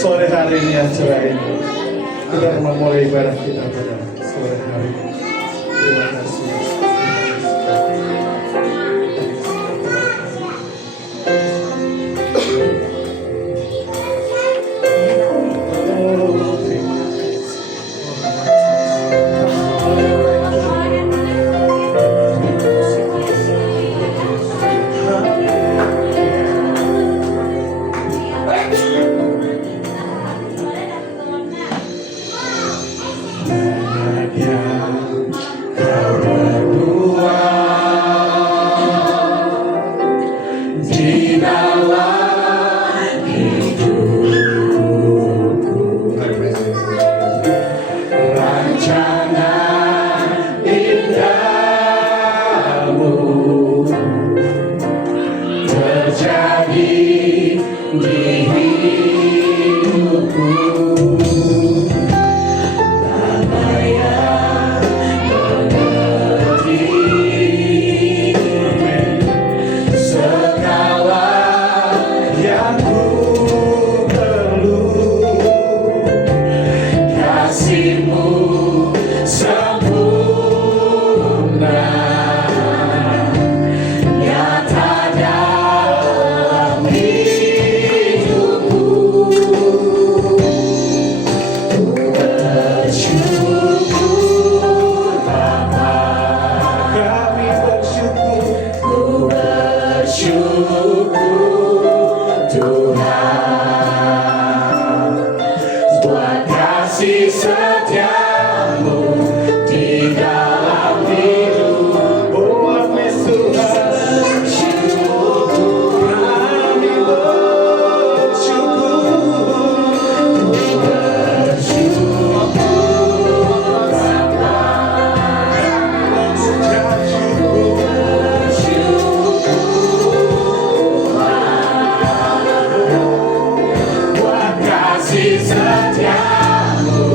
sore hari ini ya cerah ini. Kita memulai ibadah kita pada sore hari ini. Terima kasih. Kasih setiamu di dalam hidup. Oh Yesus, kami Kasih setiamu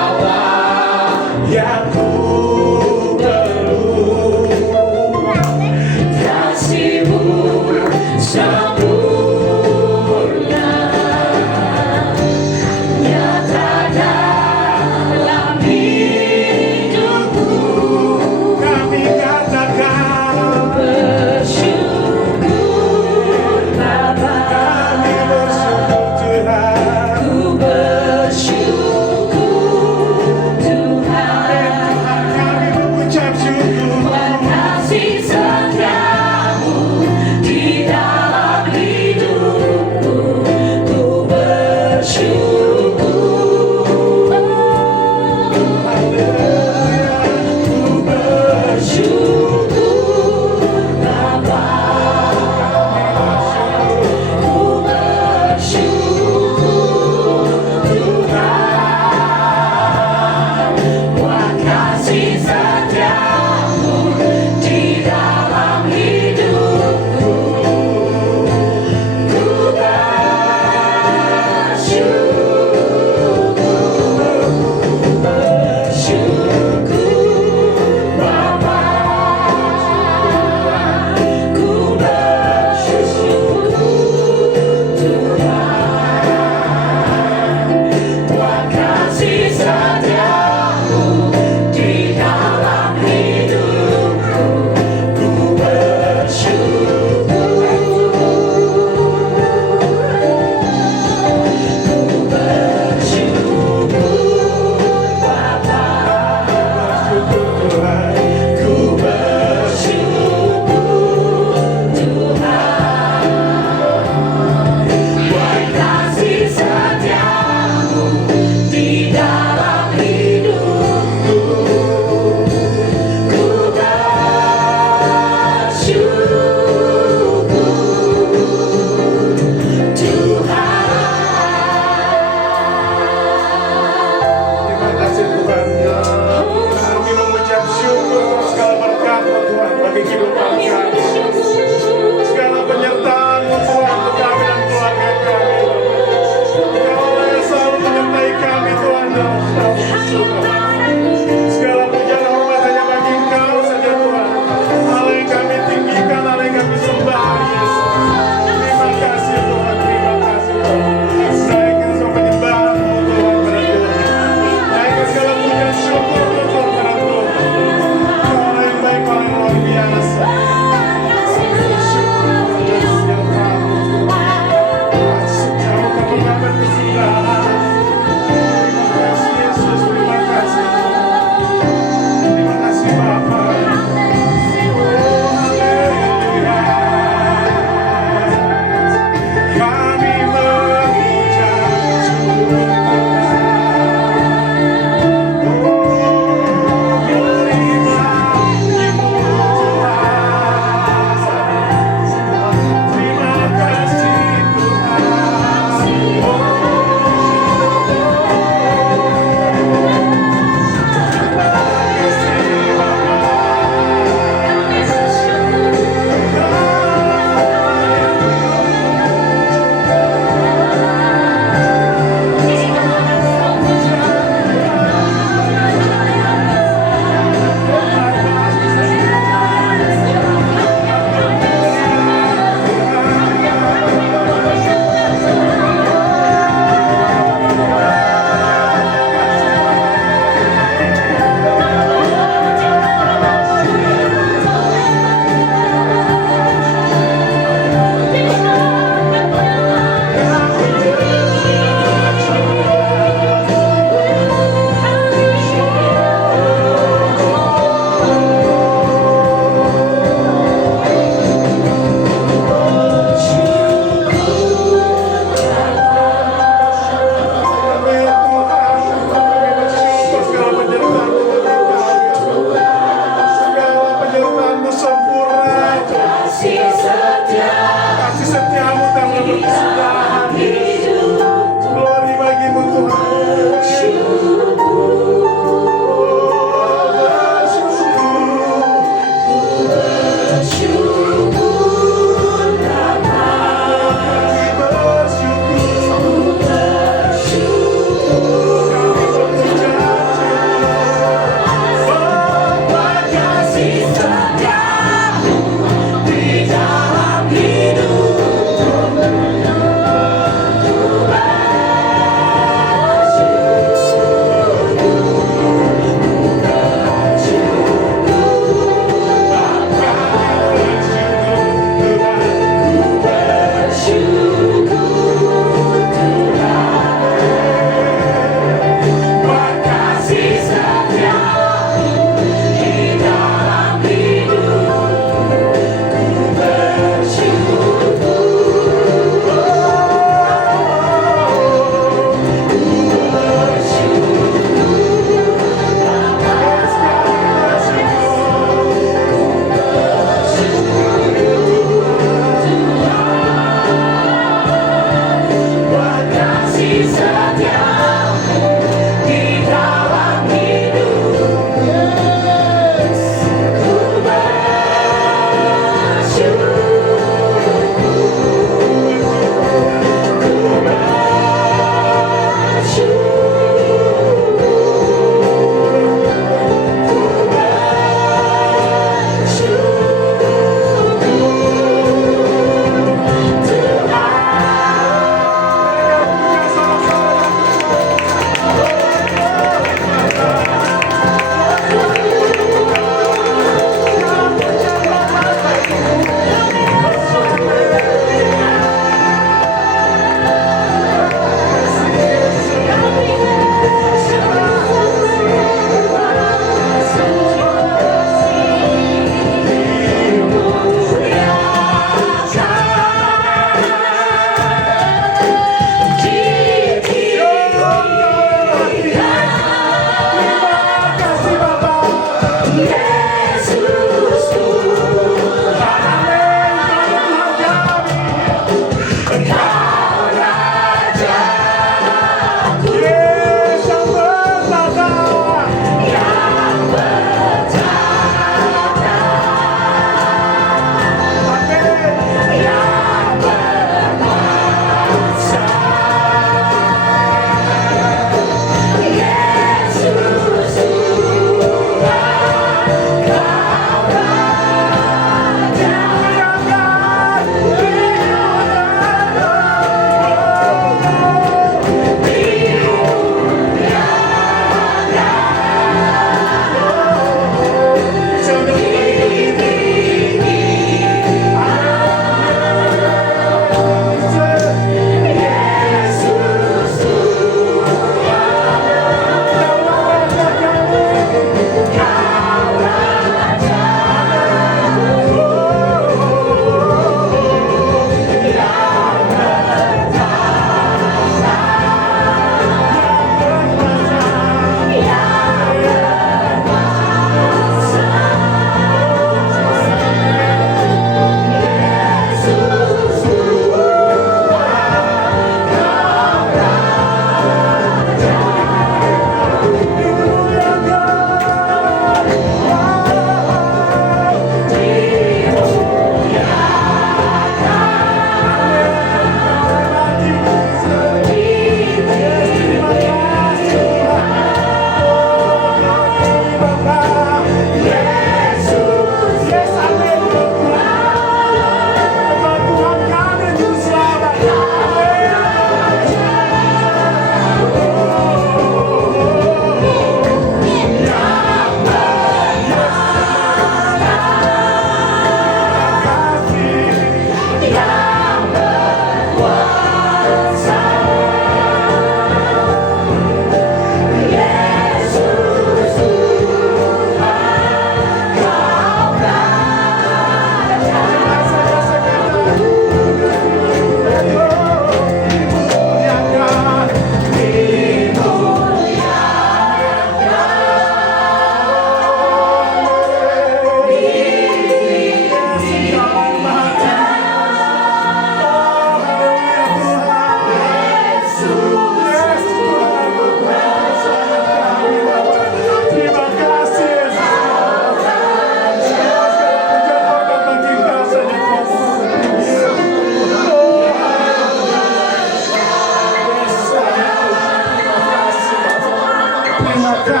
Yes,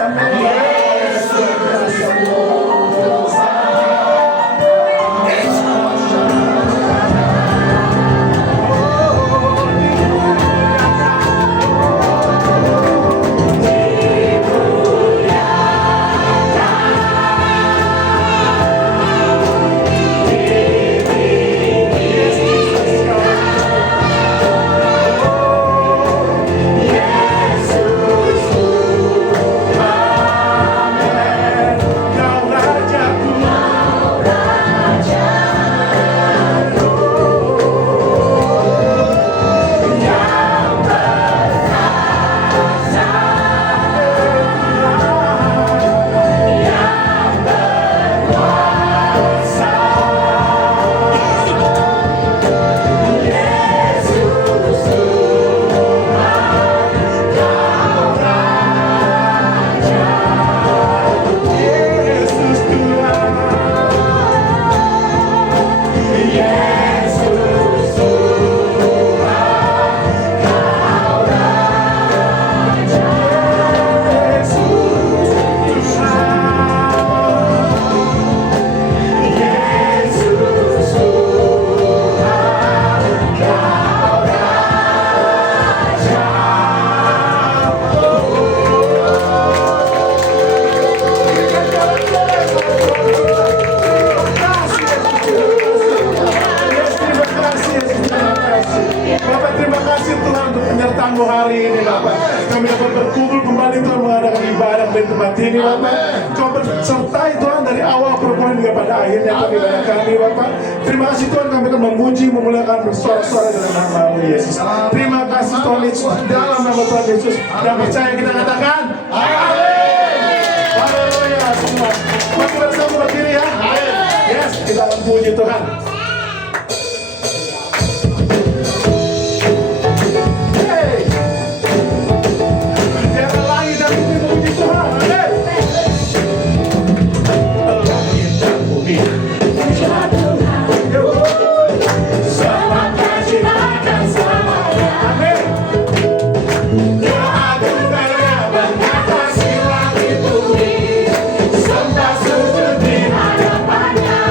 amin. Kau rajaku, Yesus Tuhan. Bapak, terima kasih Tuhan untuk penyertaan-Mu hari ini Bapak. Kami dapat berkumpul kembali Tuhan mengadakan ibadah di tempat ini Bapak. Kau bersertai Tuhan dari awal pertemuan hingga pada akhirnya ibadah kami Bapak. Terima kasih Tuhan, kami akan memuji, memuliakan bersorak-sorai dalam nama-Mu Yesus. Terima kasih Tuhan Yesus, dalam nama Tuhan Yesus. Dan percaya kita katakan amin. Haleluya semua. Mari bersama berdiri ya. Yes, kita akan puji Tuhan. Biarlah langit dan bumi memuji Tuhan. Amin. Langit dan bumi. Semua terciptakan selamanya. Amin. Keagungannya mengatasi langit bumi. Sembah sujud di hadapannya.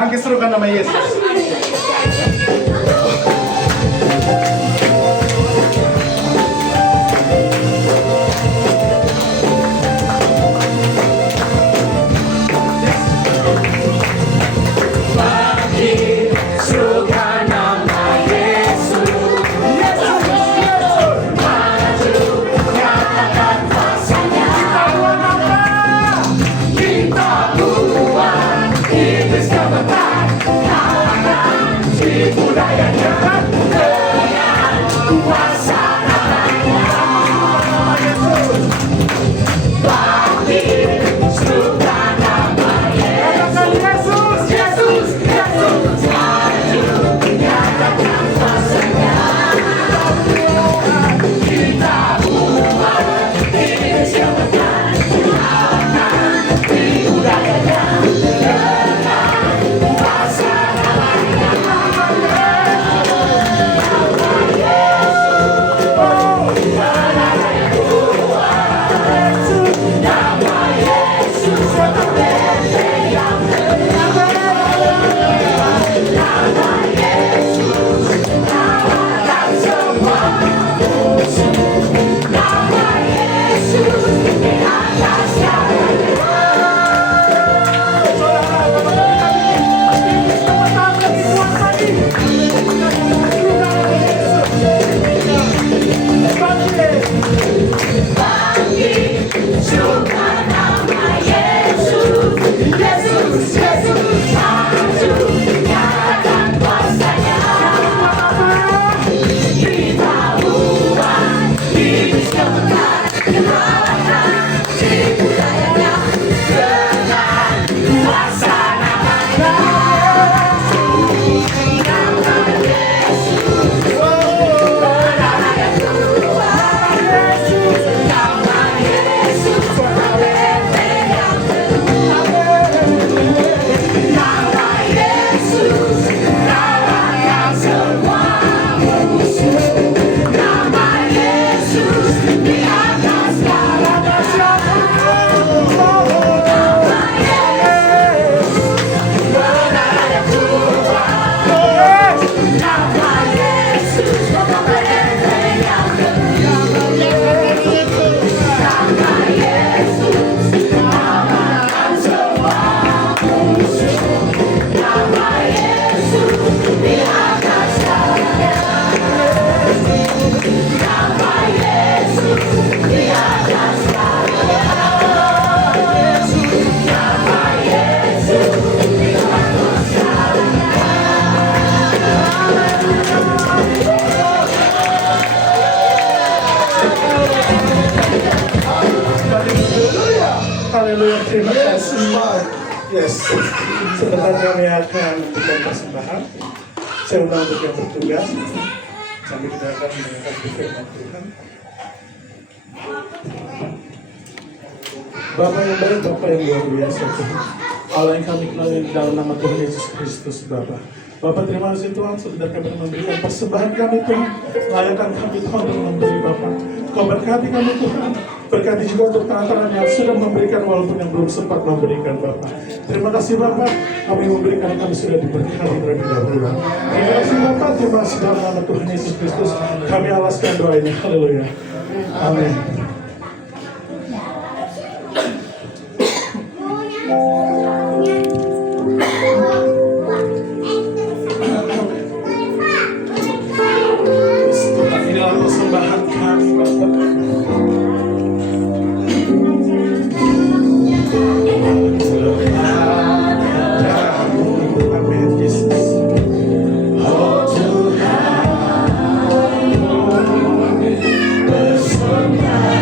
Bangkit serukan nama Yesus. Haleluya, terima kasih. Yes, sebentar kami akan memberikan persembahan. Saya undang untuk yang bertugas sambil kita akan mendengarkan firman Tuhan. Bapak yang baik, Bapak yang luar biasa Tuhan. Allah yang kami kenal di dalam nama Tuhan Yesus Kristus Bapak. Bapak terima kasih Tuhan, sebentar kami memberikan persembahan kami Tuhan. Layakan kami Tuhan untuk memberi Bapak. Kau berkati kami Tuhan. Berkati juga untuk teman-teman yang sudah memberikan walaupun yang belum sempat memberikan Bapak. Terima kasih Bapak, kami memberikan kami sudah diberkati terlebih dahulu. Terima kasih Bapak, terima kasih dalam nama Tuhan Yesus Kristus. Kami alaskan doa ini. Haleluya. Amin. Inilah persembahan kami Bapak. Bersama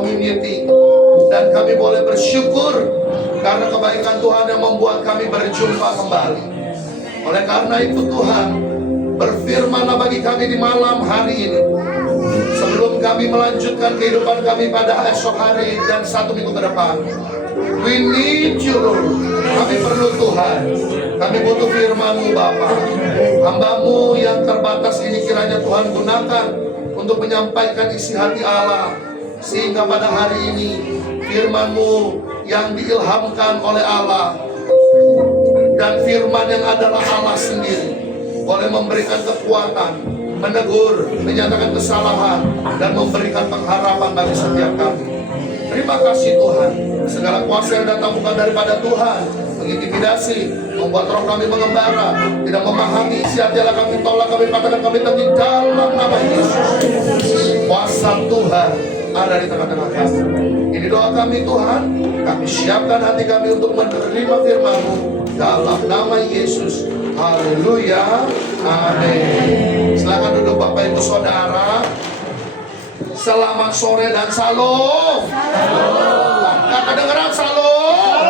Community. Dan kami boleh bersyukur karena kebaikan Tuhan yang membuat kami berjumpa kembali. Oleh karena itu Tuhan, berfirman-Lah bagi kami di malam hari ini. Sebelum kami melanjutkan kehidupan kami pada esok hari dan 1 minggu ke depan, we need you Lord. Kami perlu Tuhan. Kami butuh firman-Mu Bapa. Hamba-Mu yang terbatas ini kiranya Tuhan gunakan untuk menyampaikan isi hati Allah. Sehingga pada hari ini firman-Mu yang diilhamkan oleh Allah dan firman yang adalah Allah sendiri boleh memberikan kekuatan, menegur, menyatakan kesalahan, dan memberikan pengharapan bagi setiap kami. Terima kasih Tuhan. Segala kuasa yang datang bukan daripada Tuhan, mengintimidasi, membuat roh kami mengembara, tidak memahami isi hati Allah, kami tolak, kami patahkan, kami tanggi dalam nama Yesus. Kuasa Tuhan ada di tengah-tengah kami. Ini doa kami Tuhan. Kami siapkan hati kami untuk menerima firman-Mu dalam nama Yesus. Haleluya. Amin. Silakan duduk Bapak Ibu Saudara. Selamat sore dan salam. Nggak kedengeran salam?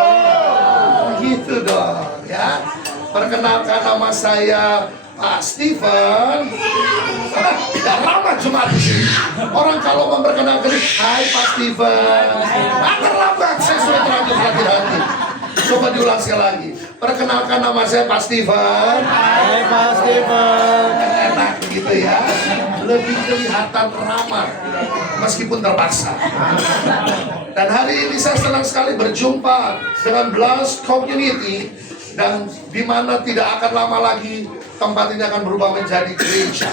Gitu dong ya. Perkenalkan, nama saya Pak Steven. Tidak lama cuma di sini. Orang kalau memperkenalkan, hai Pak Steven. Terlambat, saya sudah terlanjur hati-hati. Coba diulang sekali lagi. Perkenalkan, nama saya Pak Steven. Hai Pak Steven. Enak gitu ya. Lebih kelihatan ramah meskipun terpaksa. Dan hari ini saya senang sekali berjumpa dengan Blast Community, dan di mana tidak akan lama lagi tempat ini akan berubah menjadi gereja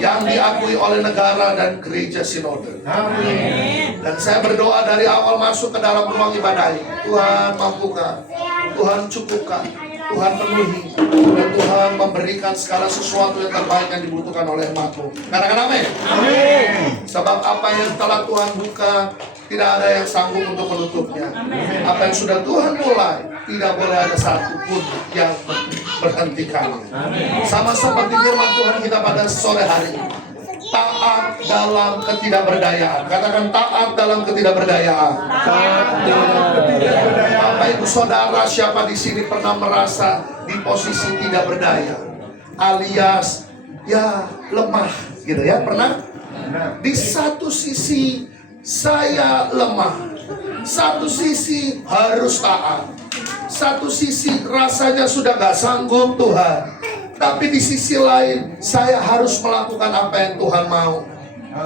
yang diakui oleh negara dan gereja sinode. Dan saya berdoa dari awal masuk ke dalam ruang ibadah ini, Tuhan mampukan, Tuhan cukupkan, Tuhan penuhi, dan Tuhan memberikan segala sesuatu yang terbaik yang dibutuhkan oleh umat-Mu. Katakan amin. Sebab apa yang telah Tuhan buka, tidak ada yang sanggup untuk menutupnya. Apa yang sudah Tuhan mulai, tidak boleh ada satupun yang berhentikan. Sama seperti firman Tuhan kita pada sore hari ini. Taat dalam ketidakberdayaan. Katakan taat dalam ketidakberdayaan. Bapak Ibu Saudara, siapa di sini pernah merasa di posisi tidak berdaya, alias ya lemah gitu ya? Pernah? Di satu sisi saya lemah, satu sisi harus taat, satu sisi rasanya sudah gak sanggup Tuhan, tapi di sisi lain saya harus melakukan apa yang Tuhan mau.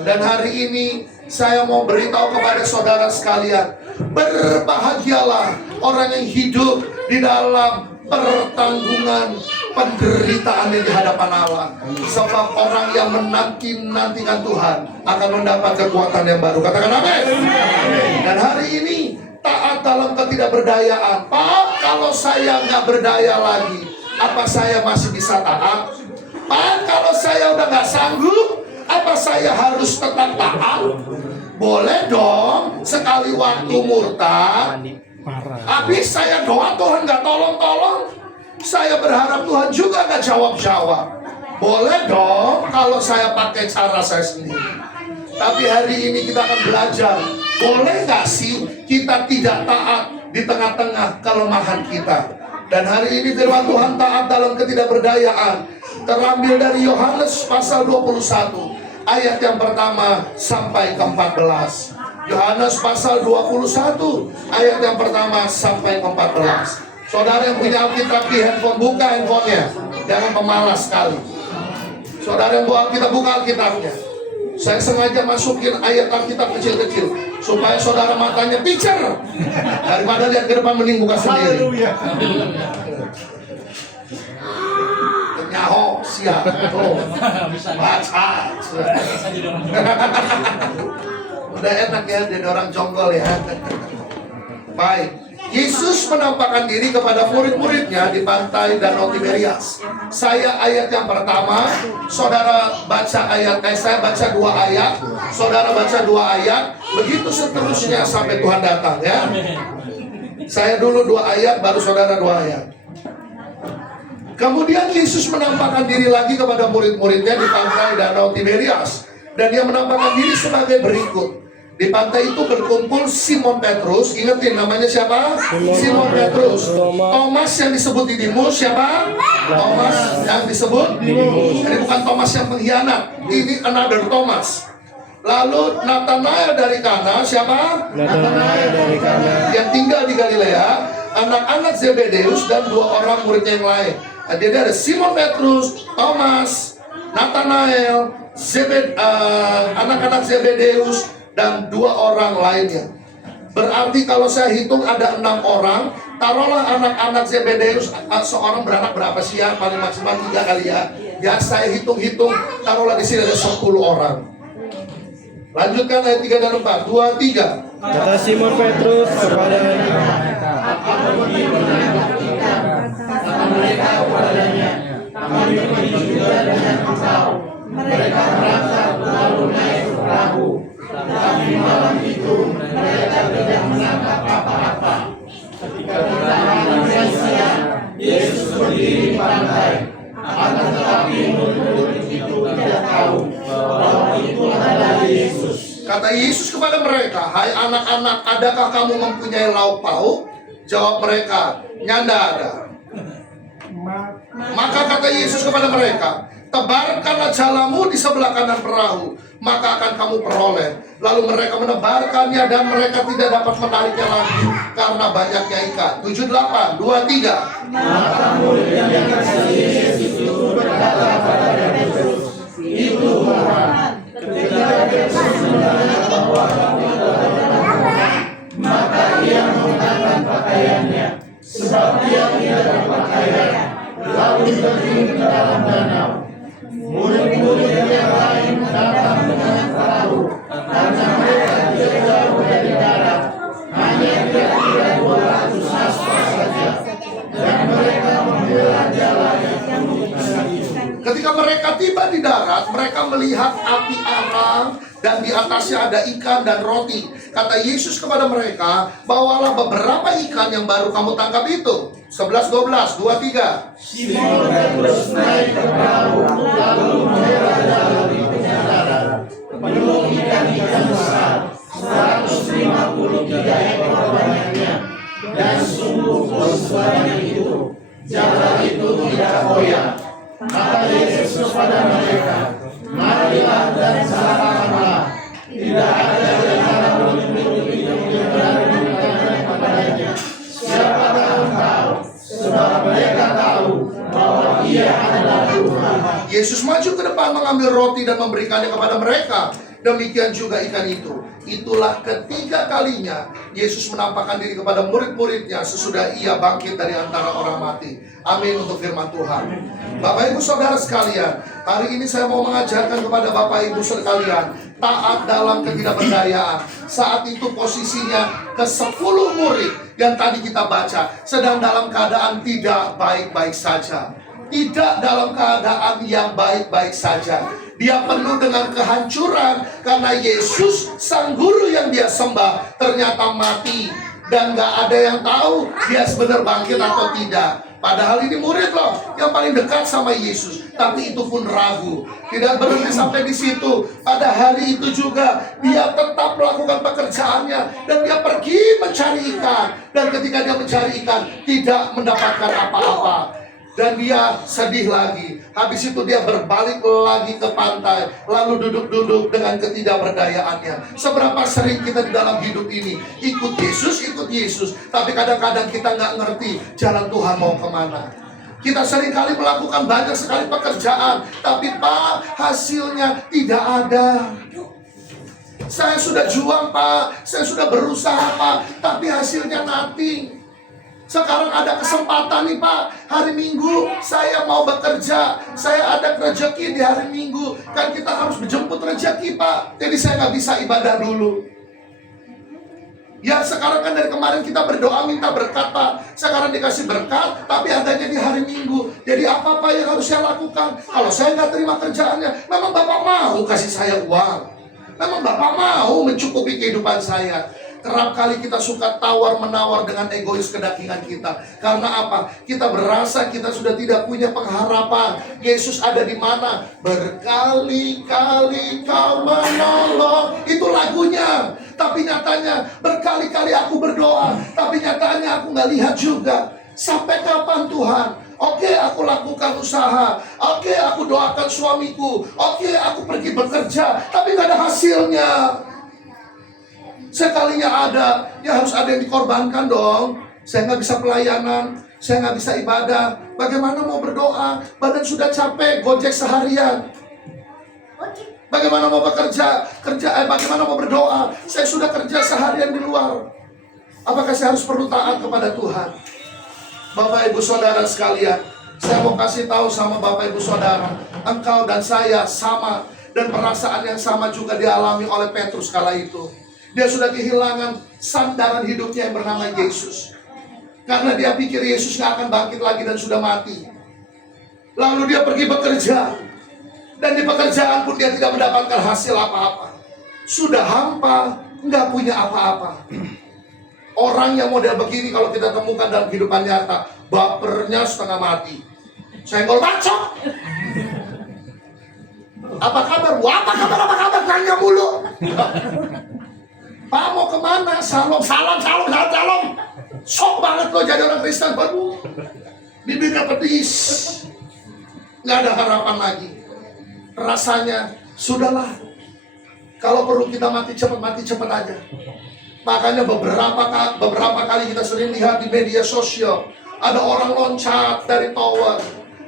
Dan hari ini saya mau beritahu kepada saudara sekalian, berbahagialah orang yang hidup di dalam pertanggungan penderitaan di hadapan Allah. Sebab orang yang menanti-nantikan Tuhan akan mendapat kekuatan yang baru. Katakan amin. Dan hari ini taat dalam ketidakberdayaan. Pak, kalau saya nggak berdaya lagi, apa saya masih bisa taat? Pak, kalau saya udah nggak sanggup, apa saya harus tetap taat? Boleh dong, sekali waktu murtad. Habis saya doa Tuhan nggak tolong-tolong, saya berharap Tuhan juga nggak jawab-jawab. Boleh dong kalau saya pakai cara saya sendiri. Tapi hari ini kita akan belajar, boleh nggak sih kita tidak taat di tengah-tengah kelemahan kita. Dan hari ini firman Tuhan taat dalam ketidakberdayaan terambil dari Yohanes pasal 21 ayat yang pertama sampai ke-14. Yohanes pasal 21 ayat yang pertama sampai ke-14. Saudara yang punya Alkitab di handphone, buka handphonenya. Jangan pemalas sekali. Saudara yang bawa Alkitab, buka Alkitabnya. Saya sengaja masukin ayat Alkitab kecil-kecil supaya saudara matanya pincir, daripada lihat ke depan mending buka sendiri. Nyaho siap tuh baca. Udah enak ya, jadi orang jonggol ya. Baik, Yesus menampakkan diri kepada murid-muridnya di pantai Danau Tiberias. Saya ayat yang pertama, saudara baca ayat, saya baca 2 ayat, saudara baca 2 ayat, begitu seterusnya sampai Tuhan datang ya. Saya dulu 2 ayat, baru saudara 2 ayat. Kemudian Yesus menampakkan diri lagi kepada murid-muridnya di pantai Danau Tiberias. Dan dia menampakkan diri sebagai berikut. Di pantai itu berkumpul Simon Petrus. Ingetin namanya siapa? Simon Petrus. Thomas yang disebut Didimus siapa? Thomas yang disebut Didimus. Ini bukan Thomas yang pengkhianat. Ini another Thomas. Lalu Nathanael dari Kana siapa? Nathanael dari Kana Yang tinggal di Galilea, anak-anak Zebedeus dan 2 orang muridnya yang lain. Jadi ada Simon Petrus, Thomas, Nathanael, anak-anak Zebedeus dan 2 orang lainnya. Berarti kalau saya hitung ada 6 orang. Taruhlah anak-anak Zebedeus, seorang beranak berapa sih ya? Paling maksimal 3 kali ya. Ya saya hitung-hitung, taruhlah di sini ada 10 orang. Lanjutkan ayat 3 dan 4. 2, 3. kata Simon Petrus kepadanya, Kata Yesus kepada mereka, hai anak-anak, adakah kamu mempunyai lauk pauk? Jawab mereka, nyanda ada. Maka kata Yesus kepada mereka, tebarkanlah jalamu di sebelah kanan perahu, maka akan kamu peroleh. Lalu mereka menebarkannya dan mereka tidak dapat menariknya lagi karena banyaknya ikan. 7, 8, 2, 3. Maka murid yang dikasihi Yesus itu berkata kepada Petrus, itu Tuhan. Ketika Petrus mendengar bahwa itu adalah, maka ia menggunakan pakaiannya, sebab dia tidak berpakaian, lalu terjun ke dalam danau. Murid-murid yang lain datang dengan perahu, karena mereka tidak jauh dari darat, hanya kira-kira 200 hasta saja, dan mereka membela jalan yang penuh ikan itu. Ketika mereka tiba di darat, mereka melihat api arang dan di atasnya ada ikan dan roti. Kata Yesus kepada mereka, bawalah beberapa ikan yang baru kamu tangkap itu. 11, 12, 2, 3. Simon Petrus naik ke perahu, lalu membela jalan di tengah darat. Penuh ikan-ikan besar, 153 ekor banyaknya, dan sungguh pun sebanyak itu. Jalan itu tidak goyah. Kata Yesus kepada mereka, marilah dan sarapanlah. Tidak ada di antara murid-murid itu yang berani berkata kepadanya, siapakah engkau? Sebab mereka tahu bahwa ia adalah Tuhan. Yesus maju ke depan mengambil roti dan memberikannya kepada mereka. Demikian juga ikan itu. Itulah ketiga kalinya Yesus menampakkan diri kepada murid-muridnya sesudah ia bangkit dari antara orang mati. Amin untuk firman Tuhan. Bapak Ibu Saudara sekalian, hari ini saya mau mengajarkan kepada Bapak Ibu sekalian taat dalam ketidakberdayaan. Saat itu posisinya ke-10 murid yang tadi kita baca sedang dalam keadaan tidak baik-baik saja. Tidak dalam keadaan yang baik-baik saja. Dia penuh dengan kehancuran karena Yesus sang guru yang dia sembah ternyata mati dan gak ada yang tahu dia sebenarnya bangkit atau tidak. Padahal ini murid loh yang paling dekat sama Yesus, tapi itu pun ragu. Tidak berhenti sampai di situ. Pada hari itu juga dia tetap melakukan pekerjaannya dan dia pergi mencari ikan. Dan ketika dia mencari ikan tidak mendapatkan apa-apa. Dan dia sedih lagi. Habis itu dia berbalik lagi ke pantai, lalu duduk-duduk dengan ketidakberdayaannya. Seberapa sering kita di dalam hidup ini ikut Yesus, tapi kadang-kadang kita nggak ngerti jalan Tuhan mau kemana. Kita seringkali melakukan banyak sekali pekerjaan, tapi Pak, hasilnya tidak ada. Saya sudah juang Pak, saya sudah berusaha Pak, tapi hasilnya nothing. Sekarang ada kesempatan nih Pak, hari Minggu saya mau bekerja, saya ada rezeki di hari Minggu, kan kita harus menjemput rezeki Pak, jadi saya nggak bisa ibadah dulu. Ya sekarang kan dari kemarin kita berdoa minta berkat Pak, sekarang dikasih berkat tapi adanya di hari Minggu, jadi apa Pak yang harus saya lakukan? Kalau saya nggak terima kerjaannya, memang Bapak mau kasih saya uang, memang Bapak mau mencukupi kehidupan saya. Kerap kali kita suka tawar-menawar dengan egois kedagingan kita. Karena apa? Kita berasa kita sudah tidak punya pengharapan. Yesus ada di mana? Berkali-kali kau menolong. Itu lagunya. Tapi nyatanya berkali-kali aku berdoa, tapi nyatanya aku nggak lihat juga. Sampai kapan Tuhan? Oke, aku lakukan usaha. Oke, aku doakan suamiku. Oke, aku pergi bekerja, tapi nggak ada hasilnya. Sekalinya ada, ya harus ada yang dikorbankan dong. Saya nggak bisa pelayanan, saya nggak bisa ibadah. Bagaimana mau berdoa? Badan sudah capek, gojek seharian. Bagaimana mau bekerja? Bagaimana mau berdoa? Saya sudah kerja seharian di luar. Apakah saya harus perlu taat kepada Tuhan? Bapak Ibu Saudara sekalian, saya mau kasih tahu sama Bapak Ibu Saudara, engkau dan saya sama, dan perasaan yang sama juga dialami oleh Petrus kala itu. Dia sudah kehilangan sandaran hidupnya yang bernama Yesus. Karena dia pikir Yesus nggak akan bangkit lagi dan sudah mati. Lalu dia pergi bekerja. Dan di pekerjaan pun dia tidak mendapatkan hasil apa-apa. Sudah hampa, nggak punya apa-apa. Orang yang model begini kalau kita temukan dalam kehidupan nyata, bapernya setengah mati. Senggol bacok. Apa kabar? Wah, apa kabar? Tanya mulu. Pak mau kemana? Salam. Sok banget lo jadi orang Kristen. Waduh, bibirnya pedis. Nggak ada harapan lagi. Rasanya sudahlah, kalau perlu kita mati cepat aja. Makanya beberapa kali kita sering lihat di media sosial, ada orang loncat dari tower,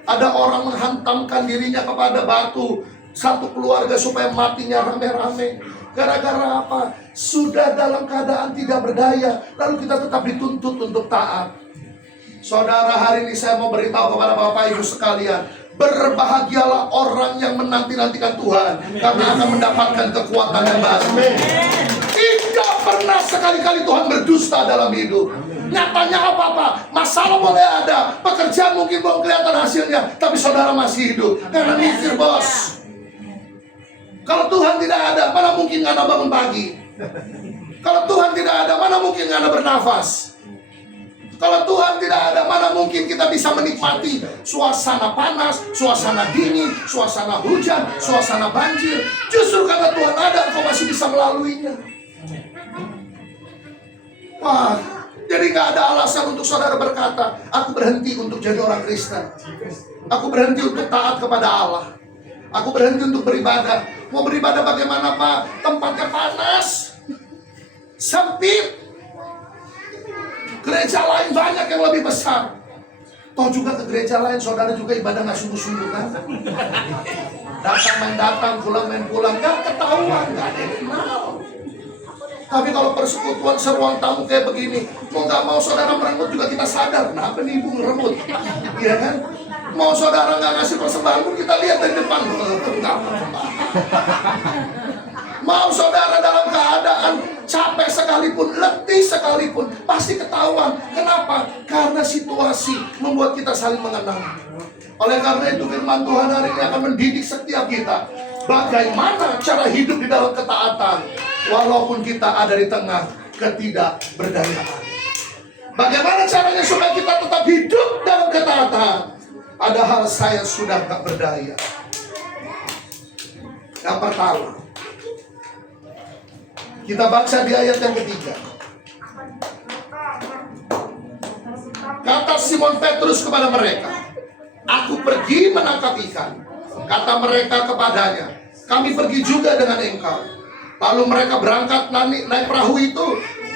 ada orang menghantamkan dirinya kepada batu, satu keluarga supaya matinya rame-rame. Gara-gara apa? Sudah dalam keadaan tidak berdaya, lalu kita tetap dituntut untuk taat. Saudara, hari ini saya mau beritahu kepada Bapak Ibu sekalian, berbahagialah orang yang menanti-nantikan Tuhan, karena akan mendapatkan kekuatan yang baru. Tidak pernah sekali-kali Tuhan berdusta dalam hidup. Nyatanya apa-apa, masalah boleh ada, pekerjaan mungkin belum kelihatan hasilnya, tapi saudara masih hidup. Karena mikir, bos, kalau Tuhan tidak ada, mana mungkin Anda bangun pagi? Kalau Tuhan tidak ada, mana mungkin Anda bernafas? Kalau Tuhan tidak ada, mana mungkin kita bisa menikmati suasana panas, suasana dingin, suasana hujan, suasana banjir. Justru karena Tuhan ada, engkau masih bisa melaluinya. Wah, jadi gak ada alasan untuk saudara berkata, aku berhenti untuk jadi orang Kristen. Aku berhenti untuk taat kepada Allah. Aku berhenti untuk beribadah. Mau beribadah bagaimana, Pak? Tempatnya panas, sempit. Gereja lain banyak yang lebih besar. Toh juga ke gereja lain saudara juga ibadah gak sungguh-sungguh kan? Datang main datang, pulang main pulang, gak ketahuan, gak ada yang kenal. Tapi kalau persekutuan seruang tamu kayak begini, mau gak mau saudara merengut juga kita sadar, kenapa nih ibu ngeremut? Iya kan? Mau saudara gak ngasih persembahan pun kita lihat dari depan. Mau saudara dalam keadaan capek sekalipun, letih sekalipun, pasti ketahuan. Kenapa? Karena situasi membuat kita saling mengenal. Oleh karena itu firman Tuhan hari ini akan mendidik setiap kita bagaimana cara hidup di dalam ketaatan, walaupun kita ada di tengah ketidakberdayaan. Bagaimana caranya supaya kita tetap hidup dalam ketaatan, padahal saya sudah tak berdaya. Yang pertama, kita baca di ayat yang ketiga. Kata Simon Petrus kepada mereka, aku pergi menangkap ikan. Kata mereka kepadanya, kami pergi juga dengan engkau. Lalu mereka berangkat naik perahu itu.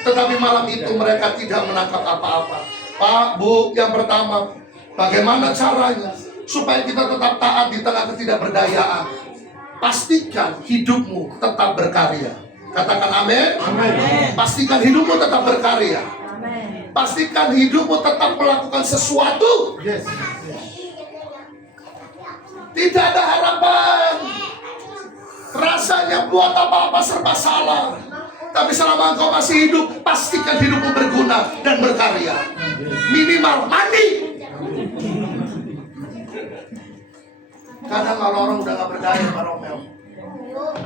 Tetapi malam itu mereka tidak menangkap apa-apa. Pak, Bu, yang pertama, bagaimana caranya supaya kita tetap taat di tengah ketidakberdayaan? Pastikan hidupmu tetap berkarya. Katakan amin. Pastikan hidupmu tetap berkarya. Pastikan hidupmu tetap melakukan sesuatu. Tidak ada harapan. Rasanya buat apa-apa serba salah. Tapi selama engkau masih hidup, pastikan hidupmu berguna dan berkarya. Minimal mandi. Kadang kalau orang udah gak berdaya, Pak Romeo,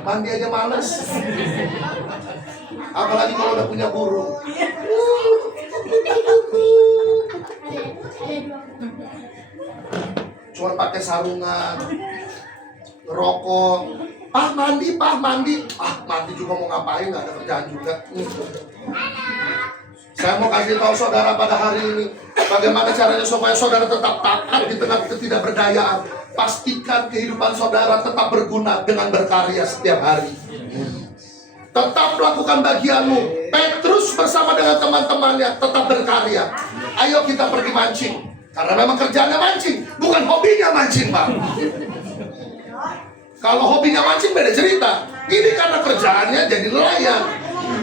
mandi aja males. Apalagi kalau udah punya burung. Cuma pakai sarungan, rokok, Pak mandi. Mandi juga mau ngapain, nggak ada kerjaan juga. Saya mau kasih tahu saudara pada hari ini, bagaimana caranya supaya saudara tetap taat di tengah ketidakberdayaan. Pastikan kehidupan saudara tetap berguna dengan berkarya setiap hari. Tetap lakukan bagianmu. Petrus bersama dengan teman-temannya tetap berkarya. Ayo kita pergi mancing. Karena memang kerjaannya mancing, bukan hobinya mancing, Pak. Kalau hobinya mancing beda cerita. Ini karena kerjaannya jadi nelayan.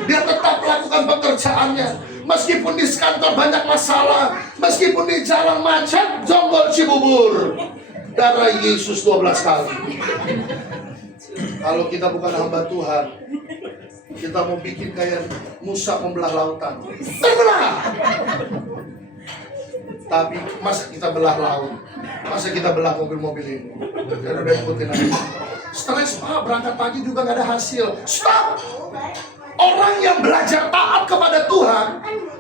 Dia tetap melakukan pekerjaannya. Meskipun di kantor banyak masalah, meskipun di jalan macet, Jonggol Cibubur, darah Yesus 12 kali. Kalau kita bukan hamba Tuhan, kita mau bikin kayak Musa membelah lautan, terbelah. Tapi masa kita belah laut, masa kita belah mobil-mobil ini? Dan udah ikutin aja. Stres, Pak, berangkat pagi juga gak ada hasil. Stop! Orang yang belajar taat kepada Tuhan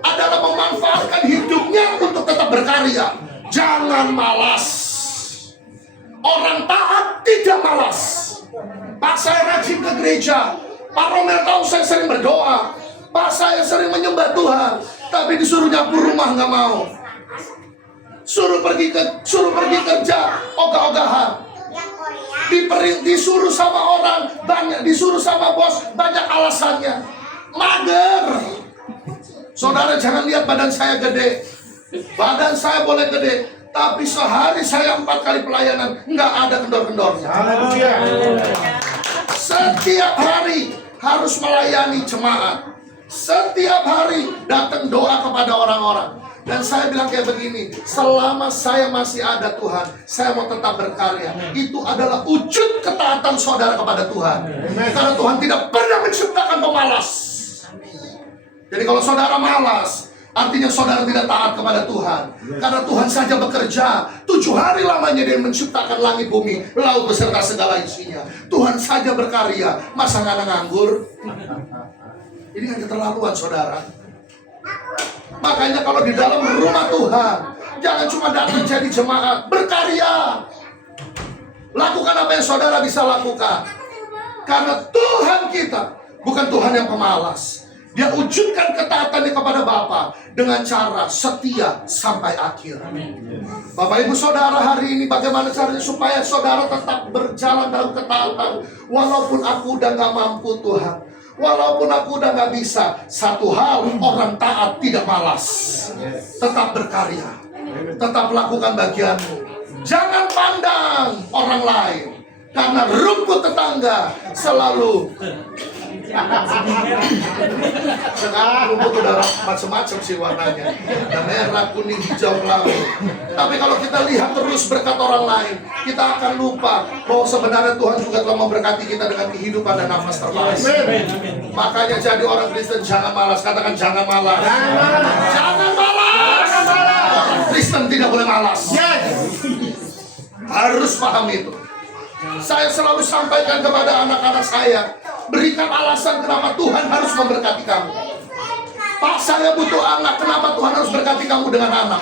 adalah memanfaatkan hidupnya untuk tetap berkarya. Jangan malas. Orang taat tidak malas. Pak, saya rajin ke gereja. Pak Romel tahu saya sering berdoa. Pak, saya sering menyembah Tuhan. Tapi disuruh nyapu rumah nggak mau. Suruh pergi kerja, ogah-ogahan. Disuruh sama orang banyak, disuruh sama bos banyak alasannya. Mager. Saudara jangan lihat badan saya gede. Badan saya boleh gede, tapi sehari saya 4 kali pelayanan, nggak ada kendor-kendornya. Setiap hari harus melayani jemaat. Setiap hari datang doa kepada orang-orang. Dan saya bilang kayak begini, selama saya masih ada Tuhan, saya mau tetap berkarya. Itu adalah wujud ketaatan saudara kepada Tuhan. Karena Tuhan tidak pernah menciptakan pemalas. Jadi kalau saudara malas, artinya saudara tidak taat kepada Tuhan. Karena Tuhan saja bekerja 7 hari lamanya Dia menciptakan langit bumi, laut beserta segala isinya. Tuhan saja berkarya, masa nggak nganggur? Ini kan keterlaluan saudara. Makanya kalau di dalam rumah Tuhan, jangan cuma datang jadi jemaat, berkarya. Lakukan apa yang saudara bisa lakukan. Karena Tuhan kita bukan Tuhan yang pemalas. Dia wujudkan ketaatannya kepada Bapa dengan cara setia sampai akhir. Bapak Ibu Saudara, hari ini bagaimana caranya supaya saudara tetap berjalan dalam ketaatan. Walaupun aku udah gak mampu Tuhan, walaupun aku udah gak bisa. Satu hal, orang taat tidak malas. Tetap berkarya. Tetap lakukan bagianmu. Jangan pandang orang lain. Karena rumput tetangga selalu rumput udah macam-macam sih warnanya. Ada merah, kuning, hijau, kelabu. Tapi kalau kita lihat terus berkat orang lain, kita akan lupa bahwa sebenarnya Tuhan juga telah memberkati kita dengan kehidupan dan nafas terbaik. Makanya jadi orang Kristen jangan malas. Katakan jangan malas. Jangan malas. Orang Kristen tidak boleh malas. Harus paham itu. Saya selalu sampaikan kepada anak-anak saya, berikan alasan kenapa Tuhan harus memberkati kamu. Pak, saya butuh anak, kenapa Tuhan harus berkati kamu dengan anak?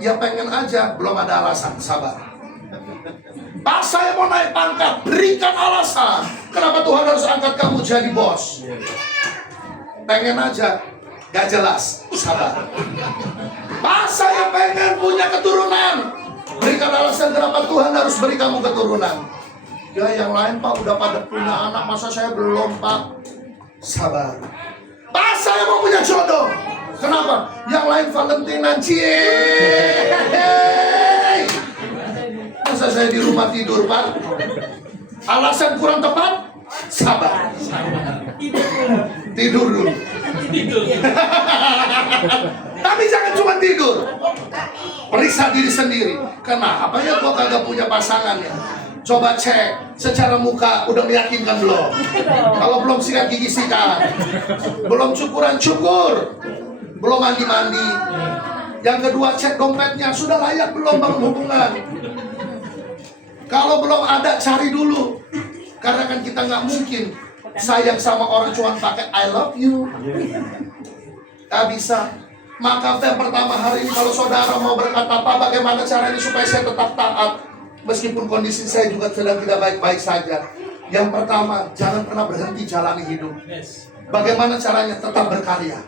Ya pengen aja, belum ada alasan, sabar. Pak, saya mau naik pangkat, berikan alasan kenapa Tuhan harus angkat kamu jadi bos. Pengen aja, gak jelas, sabar. Pak, saya pengen punya keturunan, berikan alasan kenapa Tuhan harus beri kamu keturunan. Ya yang lain Pak udah pada punya anak, masa saya belum Pak? Sabar. Pak, saya mau punya jodoh. Kenapa? Yang lain Valentinan, cie. Masa saya di rumah tidur Pak? Alasan kurang tepat? Sabar. Tidur dulu. Tapi jangan cuma tidur. Periksa diri sendiri. Kenapa ya gua kagak punya pasangan ya? Coba cek secara muka udah meyakinkan belum? Kalau belum sikat gigi sikat. Belum cukuran cukur. Belum mandi-mandi. Yang kedua cek dompetnya sudah layak belum bangun hubungan. Kalau belum ada cari dulu. Karena kan kita nggak mungkin sayang sama orang cuma pakai I love you. Gak bisa. Maka yang pertama hari ini kalau saudara mau berkata, Pak, bagaimana caranya supaya saya tetap taat? Meskipun kondisi saya juga sedang tidak baik-baik saja. Yang pertama, jangan pernah berhenti jalani hidup. Bagaimana caranya? Tetap berkarya.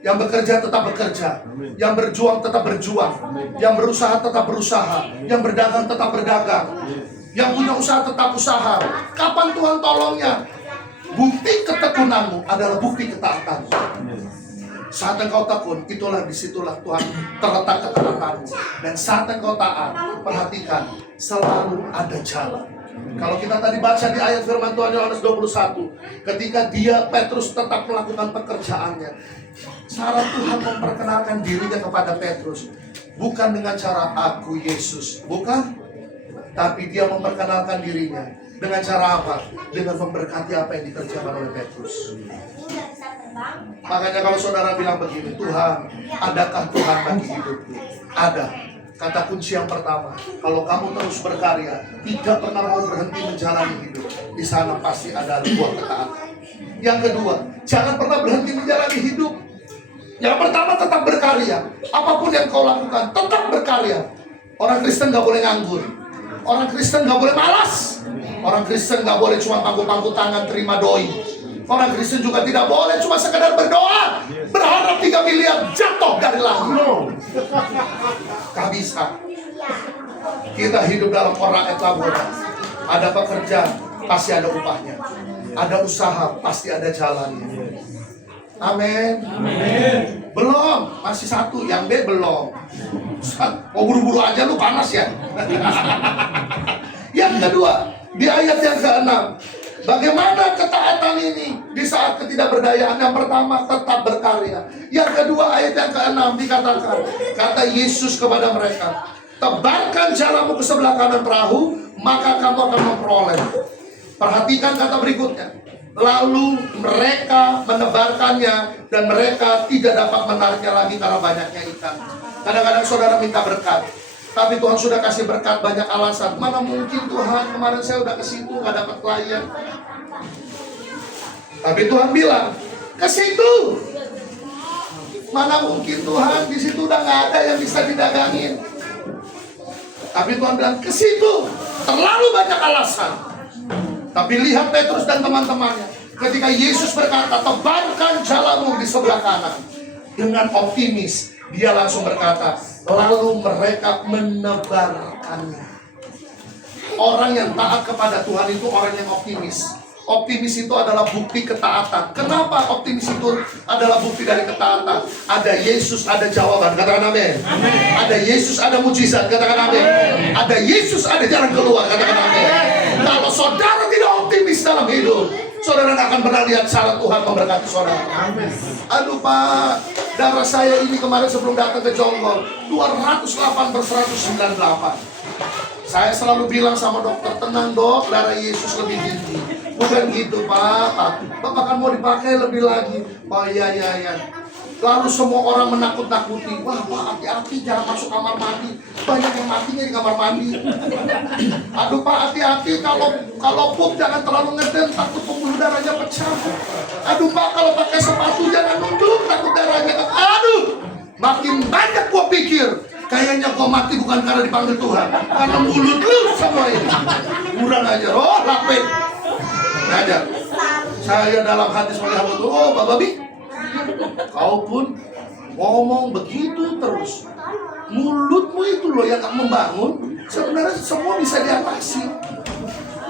Yang bekerja tetap bekerja. Yang berjuang tetap berjuang. Yang berusaha tetap berusaha. Yang berdagang tetap berdagang. Yang punya usaha tetap usaha. Kapan Tuhan tolongnya? Bukti ketekunanmu adalah bukti ketaatanmu. Saat engkau tekun, disitulah Tuhan terletak ketaatanmu. Dan saat engkau taat, perhatikan, selalu ada jalan. Kalau kita tadi baca di ayat firman Tuhan Yohanes 21, ketika Petrus tetap melakukan pekerjaannya, cara Tuhan memperkenalkan dirinya kepada Petrus bukan dengan cara aku Yesus, bukan, tapi dia memperkenalkan dirinya dengan cara apa? Dengan memberkati apa yang dikerjakan oleh Petrus. Makanya kalau saudara bilang begini, Tuhan, adakah Tuhan bagi hidupku? Ada. Kata kunci yang pertama, kalau kamu terus berkarya, tidak pernah mau berhenti menjalani hidup, di sana pasti ada buah ketaatan. Yang kedua, jangan pernah berhenti menjalani hidup. Yang pertama, tetap berkarya. Apapun yang kau lakukan, tetap berkarya. Orang Kristen gak boleh nganggur. Orang Kristen gak boleh malas. Orang Kristen gak boleh cuma pangku-pangku tangan terima doi. Orang Kristen juga tidak boleh cuma sekedar berdoa, berharap 3 miliar jatuh dari langit. Gak bisa. Kita hidup dalam orang etabora. Ada pekerjaan, pasti ada upahnya. Ada usaha, pasti ada jalannya. Amin. Belum, masih satu. Yang B belum. Mau buru-buru aja lu, panas ya. Yang kedua, di ayat yang ke-6, bagaimana ketaatan ini di saat ketidakberdayaan? Yang pertama, tetap berkarya. Yang kedua, ayat yang ke-6 dikatakan, kata Yesus kepada mereka, tebarkan jalamu ke sebelah kanan perahu, maka kamu akan memperoleh. Perhatikan kata berikutnya. Lalu mereka menebarkannya dan mereka tidak dapat menariknya lagi karena banyaknya ikan. Kadang-kadang saudara minta berkat, tapi Tuhan sudah kasih berkat, banyak alasan. Mana mungkin Tuhan, kemarin saya udah ke situ nggak dapat klien. Tapi Tuhan bilang, ke situ. Mana mungkin Tuhan, di situ udah nggak ada yang bisa didagangin. Tapi Tuhan bilang, ke situ. Terlalu banyak alasan. Tapi lihat Petrus dan teman-temannya. Ketika Yesus berkata, tebarkan jalamu di sebelah kanan. Dengan optimis, dia langsung berkata, lalu mereka menebarkannya. Orang yang taat kepada Tuhan itu orang yang optimis. Optimis itu adalah bukti ketaatan. Kenapa optimis itu adalah bukti dari ketaatan? Ada Yesus, ada jawaban. Katakan amin. Ada Yesus, ada mujizat. Katakan amin. Ada Yesus, ada jalan keluar. Katakan amin. Kalau saudara tidak optimis dalam hidup, saudara tidak akan pernah lihat cara Tuhan memberkati saudara. Aduh Pak, darah saya ini kemarin sebelum datang ke Jonggol 208/198. Saya selalu bilang sama dokter, tenang dok, darah Yesus lebih tinggi. Bukan gitu Pak, Bapak kan mau dipakai lebih lagi. Oh iya. Lalu semua orang menakut-nakuti. Wah Pak, hati-hati jangan masuk kamar mandi. Banyak yang matinya di kamar mandi. Aduh Pak, hati-hati kalau pup jangan terlalu ngeden, takut pembuluh darahnya pecah. Aduh Pak, kalau pakai sepatu jangan nunduk, takut darahnya. Aduh, makin banyak gua pikir, kayaknya gua mati bukan karena dipanggil Tuhan, karena mulut lu semua ini. Kurang ajar, oh lapet. Ajar. Saya dalam hati sebagai hamba Tuhan, oh Bapak Bi, kau pun ngomong begitu terus. Mulutmu itu loh yang gak membangun. Sebenarnya semua bisa diatasi.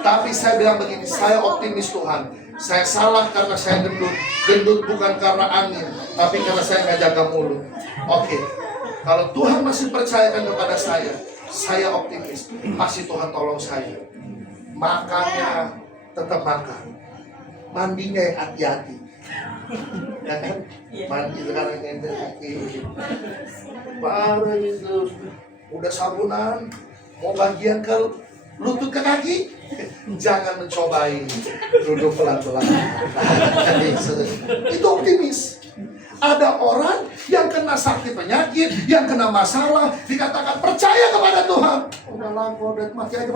Tapi saya bilang begini, saya optimis Tuhan. Saya salah karena saya gendut. Gendut bukan karena angin, tapi karena saya gak jaga mulut. Oke, kalau Tuhan masih percayakan kepada saya optimis. Pasti Tuhan tolong saya. Makannya tetap makan. Mandinya yang hati-hati. Ya kan? Mandi sekarang yang hati-hati. Parah itu. Udah sabunan, mau bagian ke lutut ke kaki, jangan mencobai. Duduk pelan-pelan. Itu optimis. Ada orang yang kena sakit penyakit, yang kena masalah, dikatakan percaya kepada Tuhan. Udahlah, udah mati aja.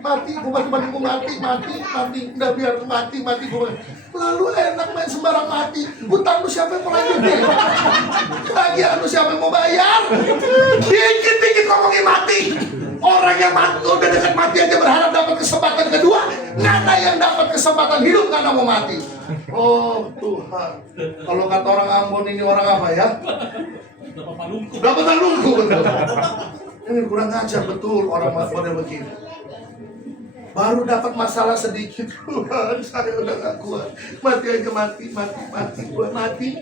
Mati, gue mati. Udah biar mati, gue. Lalu enak main sembarang mati. Utang lu siapa yang mau lanjutin? Tagihan lu siapa yang mau bayar? Dikit-dikit ngomongin mati. Orang yang mati, udah dekat mati aja berharap dapat kesempatan kedua. Nggak ada yang dapat kesempatan hidup karena mau mati. Oh Tuhan. Kalau kata orang Ambon ini orang apa ya? Dapat talungku betul. Ini kurang ajar betul orang model begini. Baru dapat masalah sedikit, Tuhan saya udah gak kuat. Mati aja, mati, gue mati.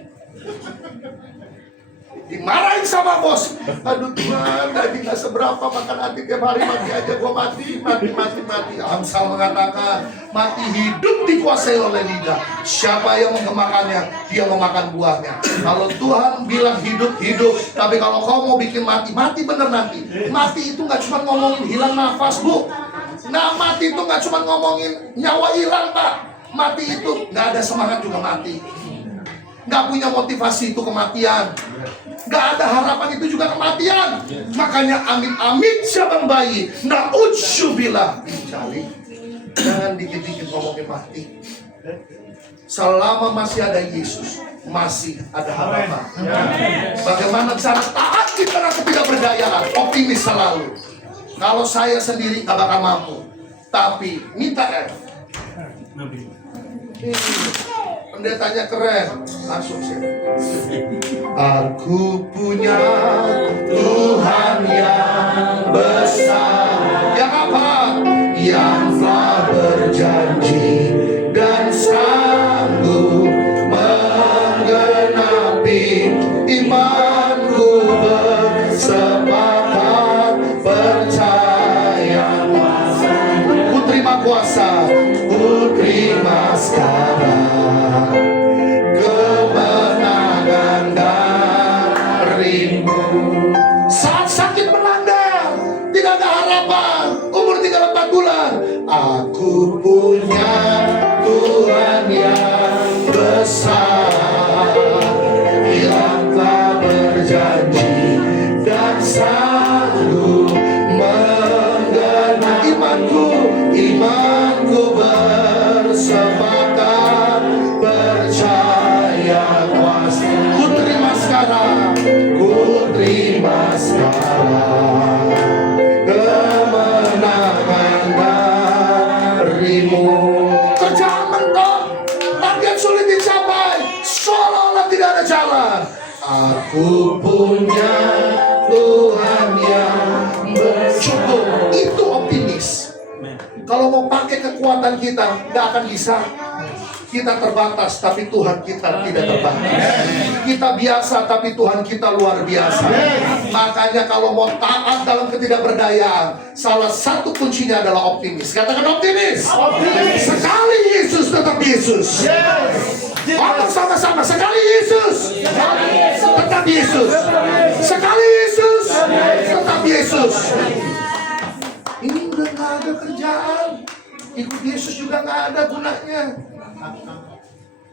Dimarahin sama bos. Aduh Tuhan, gaji gak seberapa, makan hati tiap hari, mati aja gue mati. Amsal mengatakan, mati hidup dikuasai oleh lidah. Siapa yang mengemakannya, dia memakan buahnya. Kalau Tuhan bilang hidup, tapi kalau kau mau bikin mati bener nanti. Mati itu gak cuma ngomongin hilang nafas, Bu. Nah, mati itu gak cuma ngomongin nyawa hilang, Pak. Mati itu gak ada semangat juga mati. Gak punya motivasi itu kematian. Gak ada harapan itu juga kematian. Makanya amit-amit siapa bayi. Na'udzubillah. Cari. Jangan dikit-dikit ngomongin mati. Selama masih ada Yesus, masih ada harapan. Bagaimana cara taat di tengah ketidakberdayaan? Optimis selalu. Kalau saya sendiri gak bakal mampu. Tapi minta pendetanya keren. Langsung sih. Aku punya Tuhan yang besar. Yang apa? Yang telah berjanji dan sanggup menggenapi imanku bersepakat percaya. Ku terima kuasa, ku terima sekarang kemenangan darimu. Saat sakit melanda, tidak ada harapan, umur tinggal 4 bulan. Aku punya Tuhan yang besar, yang telah berjanji dan sanggup menggenapi imanku bersepakat percaya kuasa. Ku terima sekarang kemenangan darimu. Kerjaan mentok, target sulit dicapai, seolah-olah tidak ada jalan. Aku punya Tuhan yang bercukup. Itu optimis. Kalau mau pakai kekuatan kita, nggak akan bisa. Kita terbatas, tapi Tuhan kita tidak terbatas. Kita biasa, tapi Tuhan kita luar biasa. Makanya kalau mau taat dalam ketidakberdayaan, salah satu kuncinya adalah optimis. Katakan optimis. Sekali Yesus tetap Yesus. Ngomong sama-sama. Sekali Yesus tetap Yesus. Sekali Yesus tetap Yesus. Ini udah gak ada kerjaan. Ikut Yesus juga gak ada gunanya.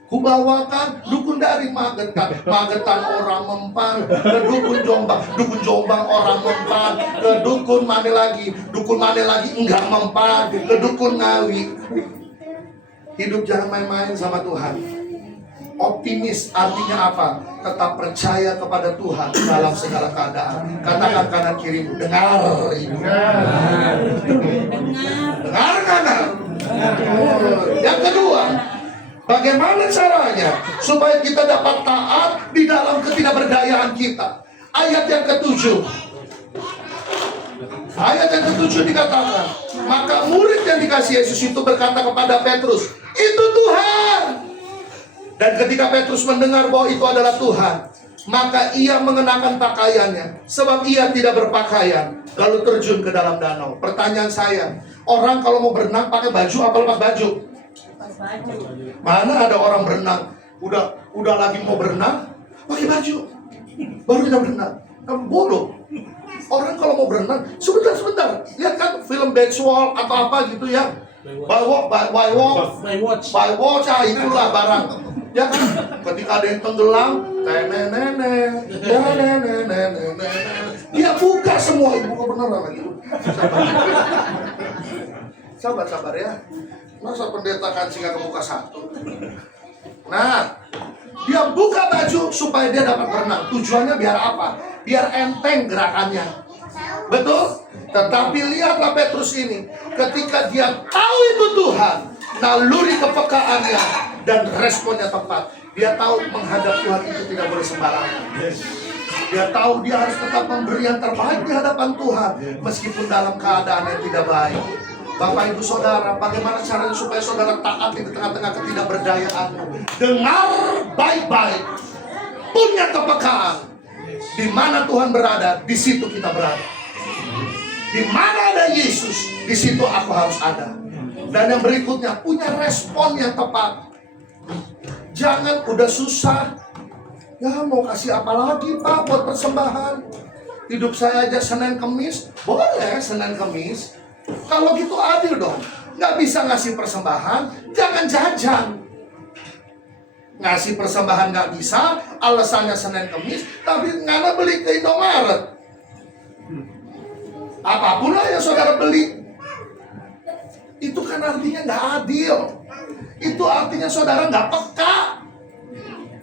Kubawakan dukun dari Magetan orang mempan, ke dukun Jombang orang mempan, ke dukun mana lagi enggak mempan, ke dukun Ngawi. Hidup jangan main-main sama Tuhan. Optimis artinya apa? Tetap percaya kepada Tuhan dalam segala keadaan. Katakan kanan kirimu, dengar ini. Dengar kanan. Yang kedua, bagaimana caranya supaya kita dapat taat di dalam ketidakberdayaan kita? Ayat yang ke-7 dikatakan, maka murid yang dikasih Yesus itu berkata kepada Petrus, itu Tuhan. Dan ketika Petrus mendengar bahwa itu adalah Tuhan, maka ia mengenakan pakaiannya, sebab ia tidak berpakaian, lalu terjun ke dalam danau. Pertanyaan saya, orang kalau mau berenang pakai baju apa lepas baju? Mana ada orang berenang udah lagi mau berenang pakai baju baru kita berenang? Bodoh. Orang kalau mau berenang sebentar lihat kan film Beachwall atau apa gitu ya, by watch itulah barang ya kan. Ketika ada yang tenggelam, dia buka semua, buka beneran lagi. Sabar ya. Masa pendeta kancing gak kebuka satu? Nah, dia buka baju supaya dia dapat berenang. Tujuannya biar apa? Biar enteng gerakannya. Betul? Tetapi lihatlah Petrus ini, ketika dia tahu itu Tuhan, naluri kepekaannya dan responnya tepat. Dia tahu menghadap Tuhan itu tidak boleh sembarangan. Dia tahu dia harus tetap memberi yang terbaik di hadapan Tuhan, meskipun dalam keadaan yang tidak baik. Bapak Ibu Saudara, bagaimana caranya supaya saudara taat di tengah-tengah ketidakberdayaanmu? Dengar baik-baik, punya kepekaan. Di mana Tuhan berada, di situ kita berada. Di mana ada Yesus, di situ aku harus ada. Dan yang berikutnya, punya respon yang tepat. Jangan udah susah, ya mau kasih apa lagi Pak buat persembahan? Hidup saya aja Senin Kemis, boleh Senin Kemis. Kalau gitu adil dong. Nggak bisa ngasih persembahan, jangan jajan. Ngasih persembahan nggak bisa, alasannya Senin Kemis, tapi nggak beli ke Indomaret. Apapun lah yang saudara beli, itu kan artinya nggak adil. Itu artinya saudara nggak peka.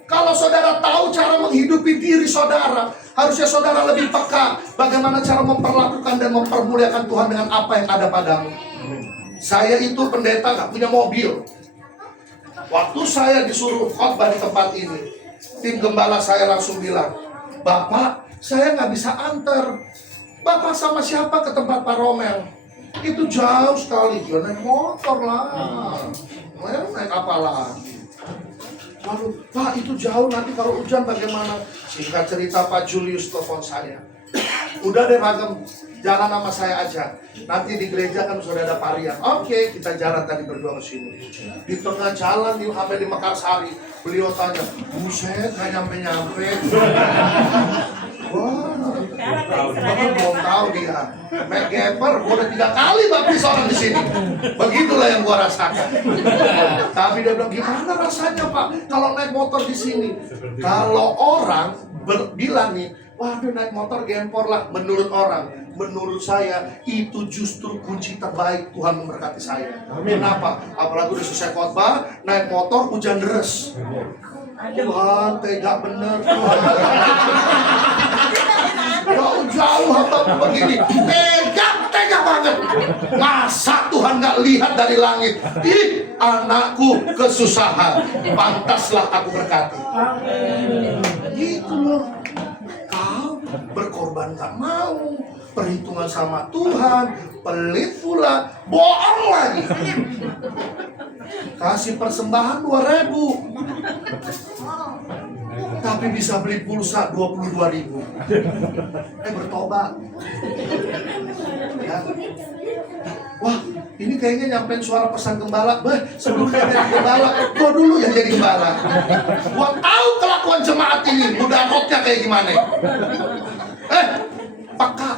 Kalau saudara tahu cara menghidupi diri saudara, harusnya saudara lebih peka bagaimana cara memperlakukan dan mempermuliakan Tuhan dengan apa yang ada padamu. Saya itu pendeta nggak punya mobil. Waktu saya disuruh khotbah di tempat ini, tim gembala saya langsung bilang, Bapak, saya nggak bisa antar. Bapak sama siapa ke tempat Pak Romel? Itu jauh sekali, ya naik motor lah. Naik apa lagi? Lalu, Pak itu jauh, nanti kalau hujan bagaimana? Singkat cerita Pak Julius telepon saya. Udah deh Ragam, jalan sama saya aja. Nanti di gereja kan sudah ada parian. Oke, kita jalan tadi berdua ke sini. Di tengah jalan, sampai di Mekarsari, beliau tanya, buset, nggak nyampe-nyampe. Wah, belum tahu dia. Mac Gapper, gua udah 3 kali baptis orang di sini. Begitulah yang gua rasakan. Tapi dia bilang, gimana rasanya Pak kalau naik motor di sini? Kalau orang bilang nih, waduh naik motor gempor lah. Menurut orang, menurut saya itu justru kunci terbaik Tuhan memberkati saya. Kenapa? Apalagi udah selesai khotbah, naik motor hujan deras. Tuhan tega bener Tuhan. Jauh hamba begini, tega banget. Masa Tuhan gak lihat dari langit? Ih, anakku kesusahan, pantaslah aku berkati. Gitu loh. Kau berkorban gak mau, perhitungan sama Tuhan, pelit pula, bohong lagi. Kasih persembahan 2.000, tapi bisa beli pulsa 22.000. Bertobat. Ya. Wah, ini kayaknya nyampein suara pesan gembala. Sebelum dia jadi gembala, gua dulu yang jadi gembala. Gua tahu kelakuan jemaat ini, mudaratnya kayak gimana. Peka.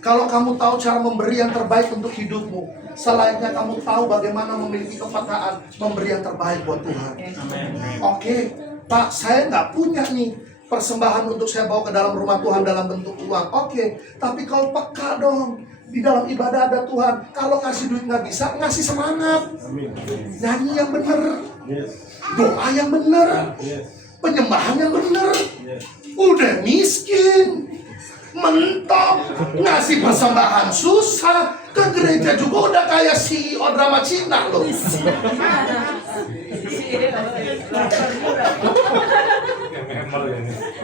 Kalau kamu tahu cara memberi yang terbaik untuk hidupmu, selainnya kamu tahu bagaimana memiliki kepekaan memberi yang terbaik buat Tuhan. Oke, Pak, saya nggak punya nih persembahan untuk saya bawa ke dalam rumah Tuhan dalam bentuk uang. Oke, tapi kau peka dong. Di dalam ibadah ada Tuhan. Kalau ngasih duit nggak bisa, ngasih semangat. Nyanyi yang bener, doa yang bener, penyembahan yang bener. Udah miskin, mentok, ngasih persembahan susah. Ke gereja juga udah kayak CEO drama Cina loh.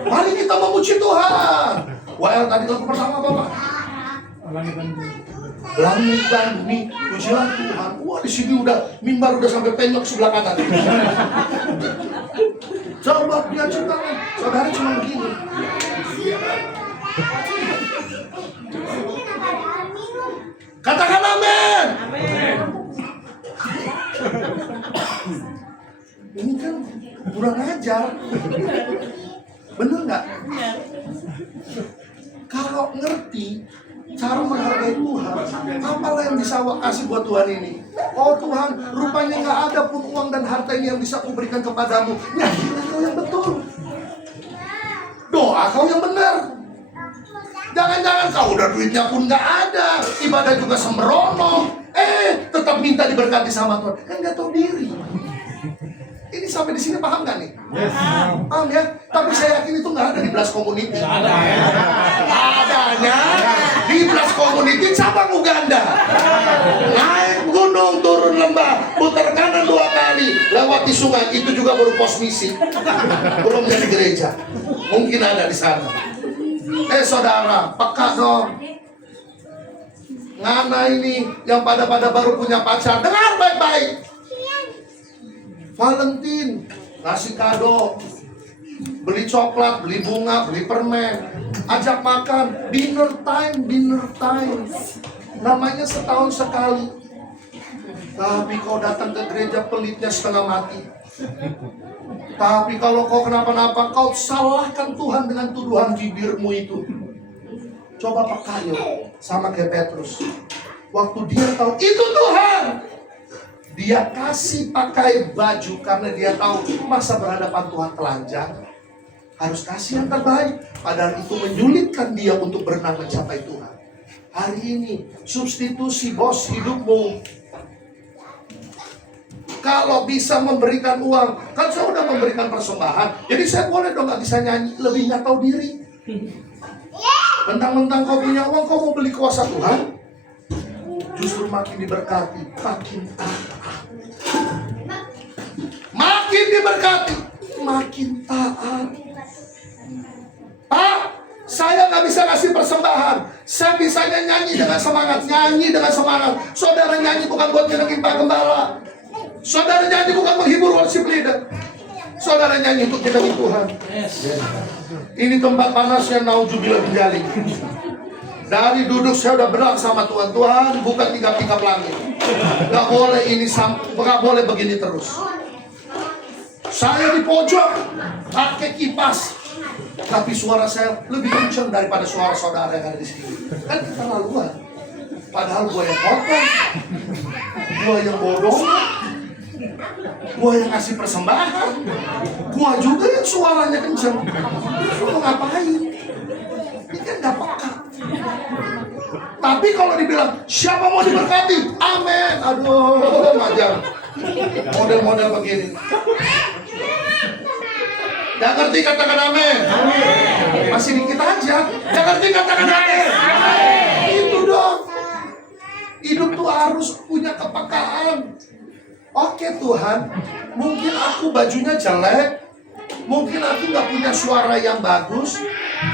Mari kita memuji Tuhan. Well, tadi lagu pertama apa Pak? Langit dan bumi, pujilah Tuhan. Wah, di sini udah mimbar udah sampai penyok sebelah kanan. Coba dia ciptakan, saudara cuma begini. Katakan amin. Ini kan kurang ajar. Bener nggak? Kalau ngerti cara menghargai Tuhan, apalah yang bisa kasih buat Tuhan ini? Oh Tuhan, rupanya nggak ada pun uang dan harta ini yang bisa kuberikan kepadamu. Nyanyilah kau yang betul, doa kau yang benar. Jangan-jangan kau udah duitnya pun nggak ada, ibadah juga sembrono, tetap minta diberkati sama Tuhan, kan nggak tahu diri. Ini sampai di sini paham nggak nih? Paham ya? Tapi saya yakin itu nggak ada di Blast Community. Adanya di Blast Community cabang Uganda. Naik gunung, turun lembah, putar kanan 2 kali, lewati sungai. Itu juga baru pos misi. Belum jadi gereja. Mungkin ada di sana. Saudara, peka dong. Ngana ini yang pada baru punya pacar, dengar baik-baik. Valentine, ngasih kado, beli coklat, beli bunga, beli permen, ajak makan, dinner time. Namanya setahun sekali. Tapi kau datang ke gereja pelitnya setengah mati. Tapi kalau kau kenapa-napa, kau salahkan Tuhan dengan tuduhan bibirmu itu. Coba peka yuk, sama kayak Petrus. Waktu dia tahu itu Tuhan, dia kasih pakai baju karena dia tahu masa berhadapan Tuhan telanjang. Harus kasih yang terbaik. Padahal itu menyulitkan dia untuk berenang mencapai Tuhan. Hari ini substitusi bos hidupmu. Kalau bisa memberikan uang, kan saya udah memberikan persembahan, jadi saya boleh dong gak bisa nyanyi, lebih gak tahu diri. Mentang-mentang kau punya uang, kau mau beli kuasa Tuhan, justru makin diberkati, makin taat. Makin diberkati, makin taat. Pak, saya nggak bisa kasih persembahan. Saya bisanya nyanyi dengan semangat. Saudara nyanyi bukan buat nyenengin Pak Gembala. Saudara nyanyi bukan menghibur worship leader. Saudara nyanyi untuk nyenengin Tuhan. Ini tempat panasnya naujubillah menjalik. Dari duduk saya udah berat sama Tuhan. Tuhan bukan tingkap-tingkap langit. Gak boleh ini, gak boleh begini terus. Saya di pojok pakai kipas, tapi suara saya lebih kencang daripada suara saudara yang ada di sini. Kan kita laluan. Padahal gua yang potong, gua yang bodoh, gua yang ngasih persembahan, gua juga yang suaranya kencang. Lu ngapain? Ini kan gak peka. Tapi kalau dibilang siapa mau diberkati, amin. Aduh, macam model-model begini. Gak ngerti katakan amin. Masih dikit aja. Gak ngerti katakan amin. Itu dong. Hidup tuh harus punya kepekaan. Oke Tuhan, mungkin aku bajunya jelek, mungkin aku gak punya suara yang bagus.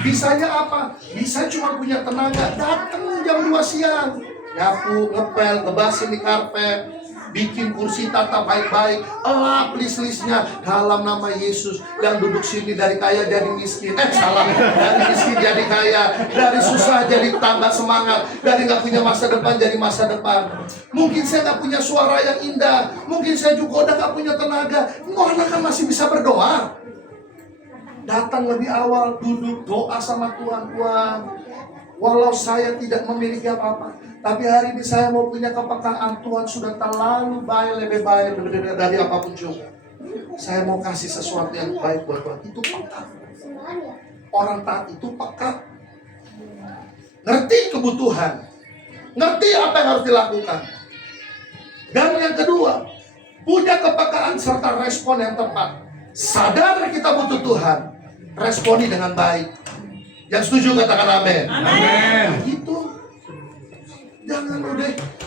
Bisanya apa? Bisa cuma punya tenaga. Datang jam 2 siang, nyapu, ngepel, ngebasin di karpet, bikin kursi tata baik-baik, elap list-listnya dalam nama Yesus. Yang duduk sini dari kaya jadi miskin, dari miskin jadi kaya, dari susah jadi tambah semangat, dari nggak punya masa depan jadi masa depan. Mungkin saya nggak punya suara yang indah, mungkin saya juga udah nggak punya tenaga. Anak kan masih bisa berdoa. Datang lebih awal, duduk doa sama Tuhan. Walau saya tidak memiliki apa-apa, tapi hari ini saya mau punya kepekaan. Tuhan sudah terlalu baik, lebih baik dari apapun juga. Saya mau kasih sesuatu yang baik buat Tuhan. Itu peka. Orang taat itu peka. Ngerti kebutuhan, ngerti apa yang harus dilakukan. Dan yang kedua, punya kepekaan serta respon yang tepat. Sadar kita butuh Tuhan, responi dengan baik. Yang setuju katakan amin. Amin. Gitu. Jangan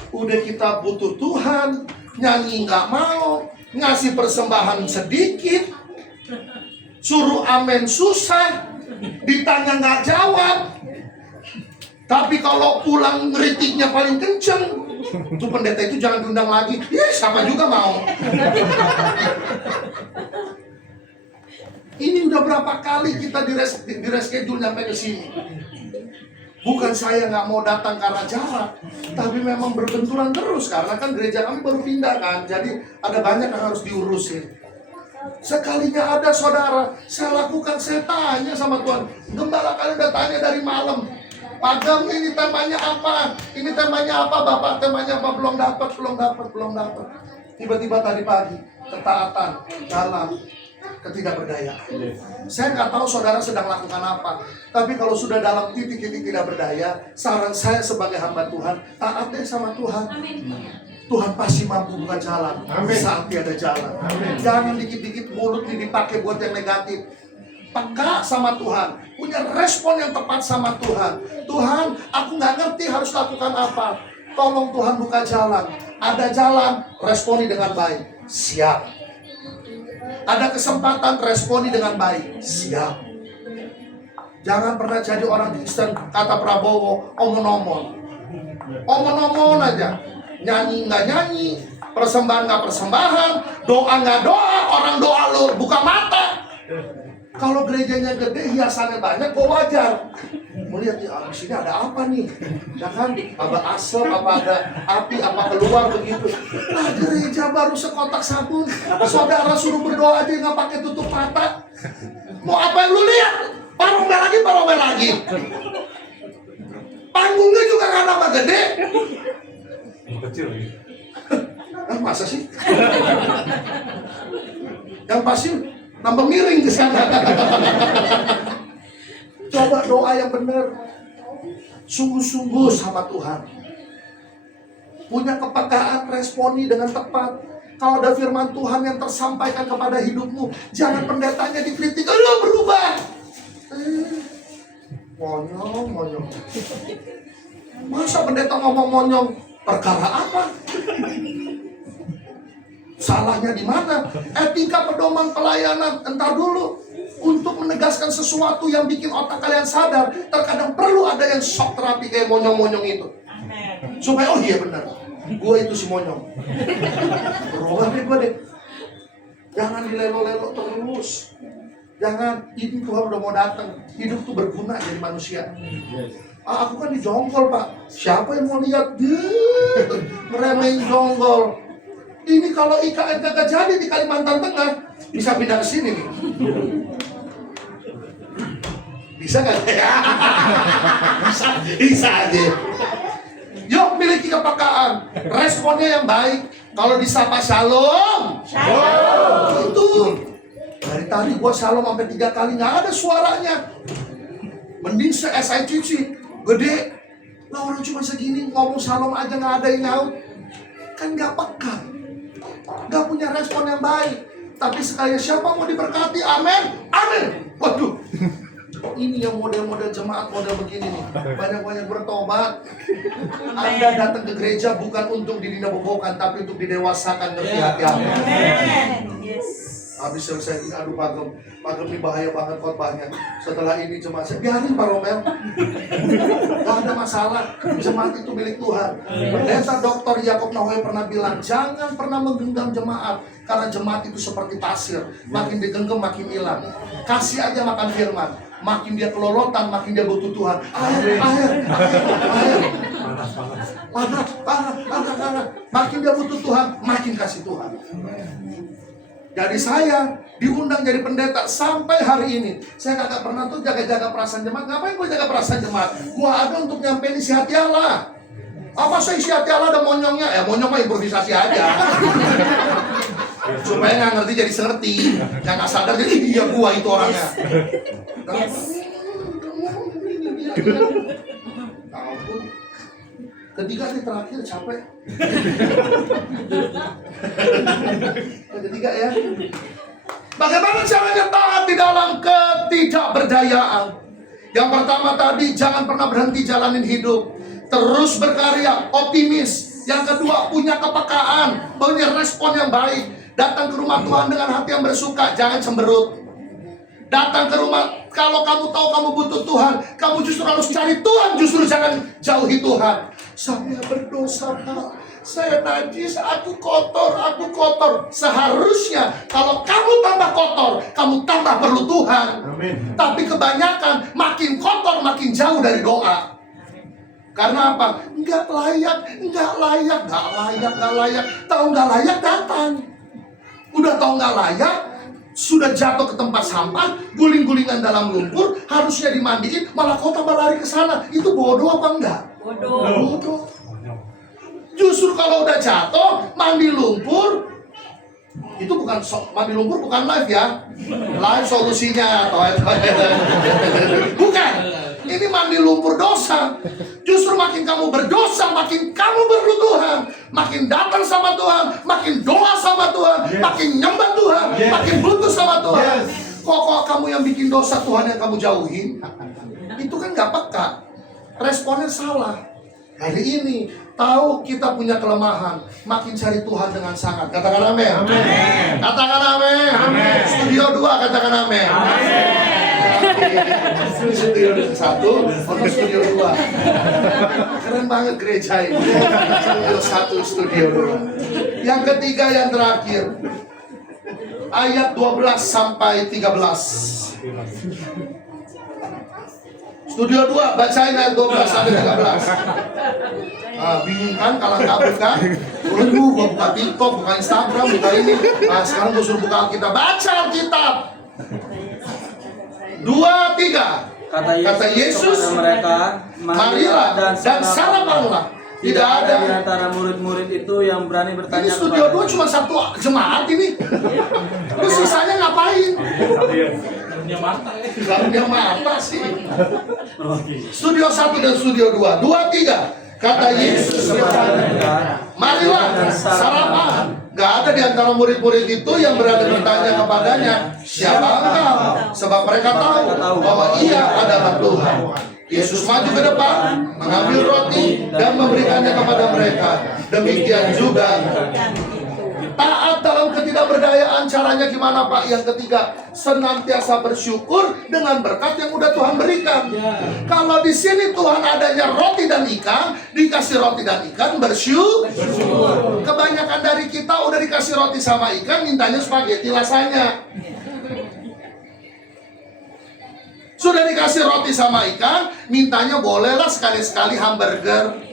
udah kita butuh Tuhan, nyanyi nggak mau, ngasih persembahan sedikit, suruh amin susah, ditanya nggak jawab. Tapi kalau pulang ngeritiknya paling kenceng, tuh pendeta itu jangan diundang lagi. Sama juga mau. Ini udah berapa kali kita di reschedule sampai ke sini. Bukan saya nggak mau datang karena jarak, tapi memang berbenturan terus karena kan gereja kami baru pindah kan, jadi ada banyak yang harus diurusin. Sekalinya ada saudara, saya lakukan, saya tanya sama Tuhan, gembala kalian udah tanya dari malam, Pagam ini temanya apa? Ini temanya apa Bapak? Temanya apa? Belum dapat. Tiba-tiba tadi pagi, ketaatan dalam ketidakberdayaan. Saya nggak tahu saudara sedang lakukan apa, tapi kalau sudah dalam titik-titik tidak berdaya, saran saya sebagai hamba Tuhan, taat deh sama Tuhan. Tuhan pasti mampu buka jalan Amin. saat tiada jalan. Amin. Jangan dikit-dikit mulut ini dipakai buat yang negatif. Peka sama Tuhan, punya respon yang tepat sama Tuhan. Tuhan, aku nggak ngerti harus lakukan apa. Tolong Tuhan buka jalan. Ada jalan, responi dengan baik. Siap. Ada kesempatan, responi dengan baik. Siap. Jangan pernah jadi orang Kristen, kata Prabowo, omon-omon. Omon-omon aja. Nyanyi nggak nyanyi, persembahan nggak persembahan, doa nggak doa, orang doa lu buka mata. Kalau gerejanya gede, hiasannya banyak, kok wajar. Melihat di sini ada apa nih? Ya kan, apa asap, apa ada api, apa keluar begitu. Nah, gereja baru sekotak sabun, saudara suruh berdoa aja nggak pakai tutup mata. Mau apa yang lu lihat? Paromel lagi. Panggungnya juga nggak nambah gede. Kecil lagi. Masa sih? Yang pasti nambah miring ke sana. Coba doa yang benar. Sungguh-sungguh sama Tuhan. Punya kepekaan, responi dengan tepat. Kalau ada firman Tuhan yang tersampaikan kepada hidupmu, jangan pendetanya dikritik, lu berubah. Monyong. Masa pendeta ngomong monyong? Perkara apa? Salahnya di mana? Etika pedoman pelayanan. Entar dulu. Untuk menegaskan sesuatu yang bikin otak kalian sadar, terkadang perlu ada yang shock terapi kayak monyong-monyong itu. Supaya, oh iya benar, gue itu si monyong. Berubah deh gue deh. Jangan dilelo-lelo terus. Jangan, ini Tuhan udah mau datang. Hidup tuh berguna jadi manusia. Aku kan dijongkol, Pak. Siapa yang mau lihat? Meremehin jonggol. Ini kalau IKN kagak jadi di Kalimantan Tengah, bisa pindah ke sini nih. Bisa nggak? Bisa aja. Yuk, miliki kepekaan. Responnya yang baik. Kalau disapa shalom. Itu. Dari tadi gua shalom sampai 3 kali nggak ada suaranya. Mending se-SICC gede. Lah orang cuma segini ngomong shalom aja nggak ada yang nyaut. Kan nggak peka. Nggak punya respon yang baik. Tapi sekali siapa mau diberkati, amin. Waduh, ini yang model-model jemaat model begini nih. Banyak-banyak bertobat. Anda datang ke gereja bukan untuk didinabobokan, tapi untuk didewasakan, ngerti hati Anda. Habis selesai ini, aduh Pak Gem ini bahaya banget khotbahnya. Setelah ini jemaat, biarin Pak Romel. Gak ada masalah, jemaat itu milik Tuhan. Pendeta Dr. Yakob Nawawi pernah bilang, jangan pernah menggenggam jemaat, karena jemaat itu seperti pasir, makin digenggam makin hilang. Kasih aja makan firman, makin dia kelolotan, makin dia butuh Tuhan. Air. Panas. Makin dia butuh Tuhan, makin kasih Tuhan. Jadi saya diundang jadi pendeta sampai hari ini. Saya kagak pernah tuh jaga-jaga perasaan jemaat. Ngapain gue jaga perasaan jemaat? Gue ada untuk nyampein isi hati Allah. Apa sih isi hati Allah ada monyongnya? Ya monyong mah improvisasi aja. Supaya nggak ngerti jadi ngerti. Yang nggak sadar jadi iya gua itu orangnya. Ampun. Ketiga nih terakhir capek. Ketiga ya. Bagaimana caranya taat di dalam ketidakberdayaan? Yang pertama tadi, jangan pernah berhenti jalanin hidup. Terus berkarya, optimis. Yang kedua, punya kepekaan, punya respon yang baik. Datang ke rumah Tuhan dengan hati yang bersuka, jangan cemberut. Datang ke rumah, kalau kamu tahu kamu butuh Tuhan, kamu justru harus cari Tuhan, justru jangan jauhi Tuhan. Saya berdosa, Pak. Saya najis, aku kotor. Seharusnya kalau kamu tambah kotor, kamu tambah perlu Tuhan. Amin. Tapi kebanyakan makin kotor, makin jauh dari doa. Karena apa? Nggak layak. Tahu nggak layak datang. Udah tahu nggak layak, sudah jatuh ke tempat sampah, guling-gulingan dalam lumpur, harusnya dimandiin, malah kau tambah lari ke sana. Itu bodoh apa enggak? Bodoh. Justru kalau udah jatuh, mandi lumpur, itu bukan mandi lumpur bukan live ya. Live solusinya, bukan. Ini mandi lumpur dosa. Justru makin kamu berdosa, makin kamu perlu Tuhan. makin datang sama Tuhan, makin doa sama Tuhan, makin nyembah Tuhan, makin butuh sama Tuhan. Kok kamu yang bikin dosa Tuhan yang kamu jauhin? Itu kan gak peka. Responnya salah. Hari ini tahu kita punya kelemahan, makin cari Tuhan dengan sangat. Katakan amin. Katakan amin. Studio 2 katakan amin. Studio 1, studio 2. Keren banget gereja ini. Studio 1, studio 2. Yang ketiga, yang terakhir, ayat 12 sampai 13. Studio 2, bacain ayat 12 sampai 13. Bingung kan, kalang kabut kan? Waduh, gua buka TikTok, buka Instagram, buka ini. Sekarang gua suruh buka Alkitab. Baca Alkitab. 2, 3. Kata Yesus kepada mereka, marilah dan sarapanlah. Tidak ada di antara murid-murid itu yang berani Ini bertanya studio 2 cuma satu jemaat ini. Lu sisanya ngapain? Karunia mata sih. Studio 1 dan studio 2. 2, 3. Kata Yesus kepada mereka, marilah dan sarapan. Gak ada di antara murid-murid itu yang berani bertanya kepadanya, siapa engkau? Sebab mereka tahu bahwa ia adalah Tuhan. Yesus maju ke depan, mengambil roti dan memberikannya kepada mereka. Demikian juga taat dalam ketidakberdayaan. Caranya gimana Pak? Yang ketiga, senantiasa bersyukur dengan berkat yang udah Tuhan berikan. Kalau di sini Tuhan adanya roti dan ikan, dikasih roti dan ikan, bersyukur. Kebanyakan dari kita udah dikasih roti sama ikan, mintanya spaghetti lasanya. Sudah dikasih roti sama ikan, mintanya bolehlah sekali-sekali hamburger.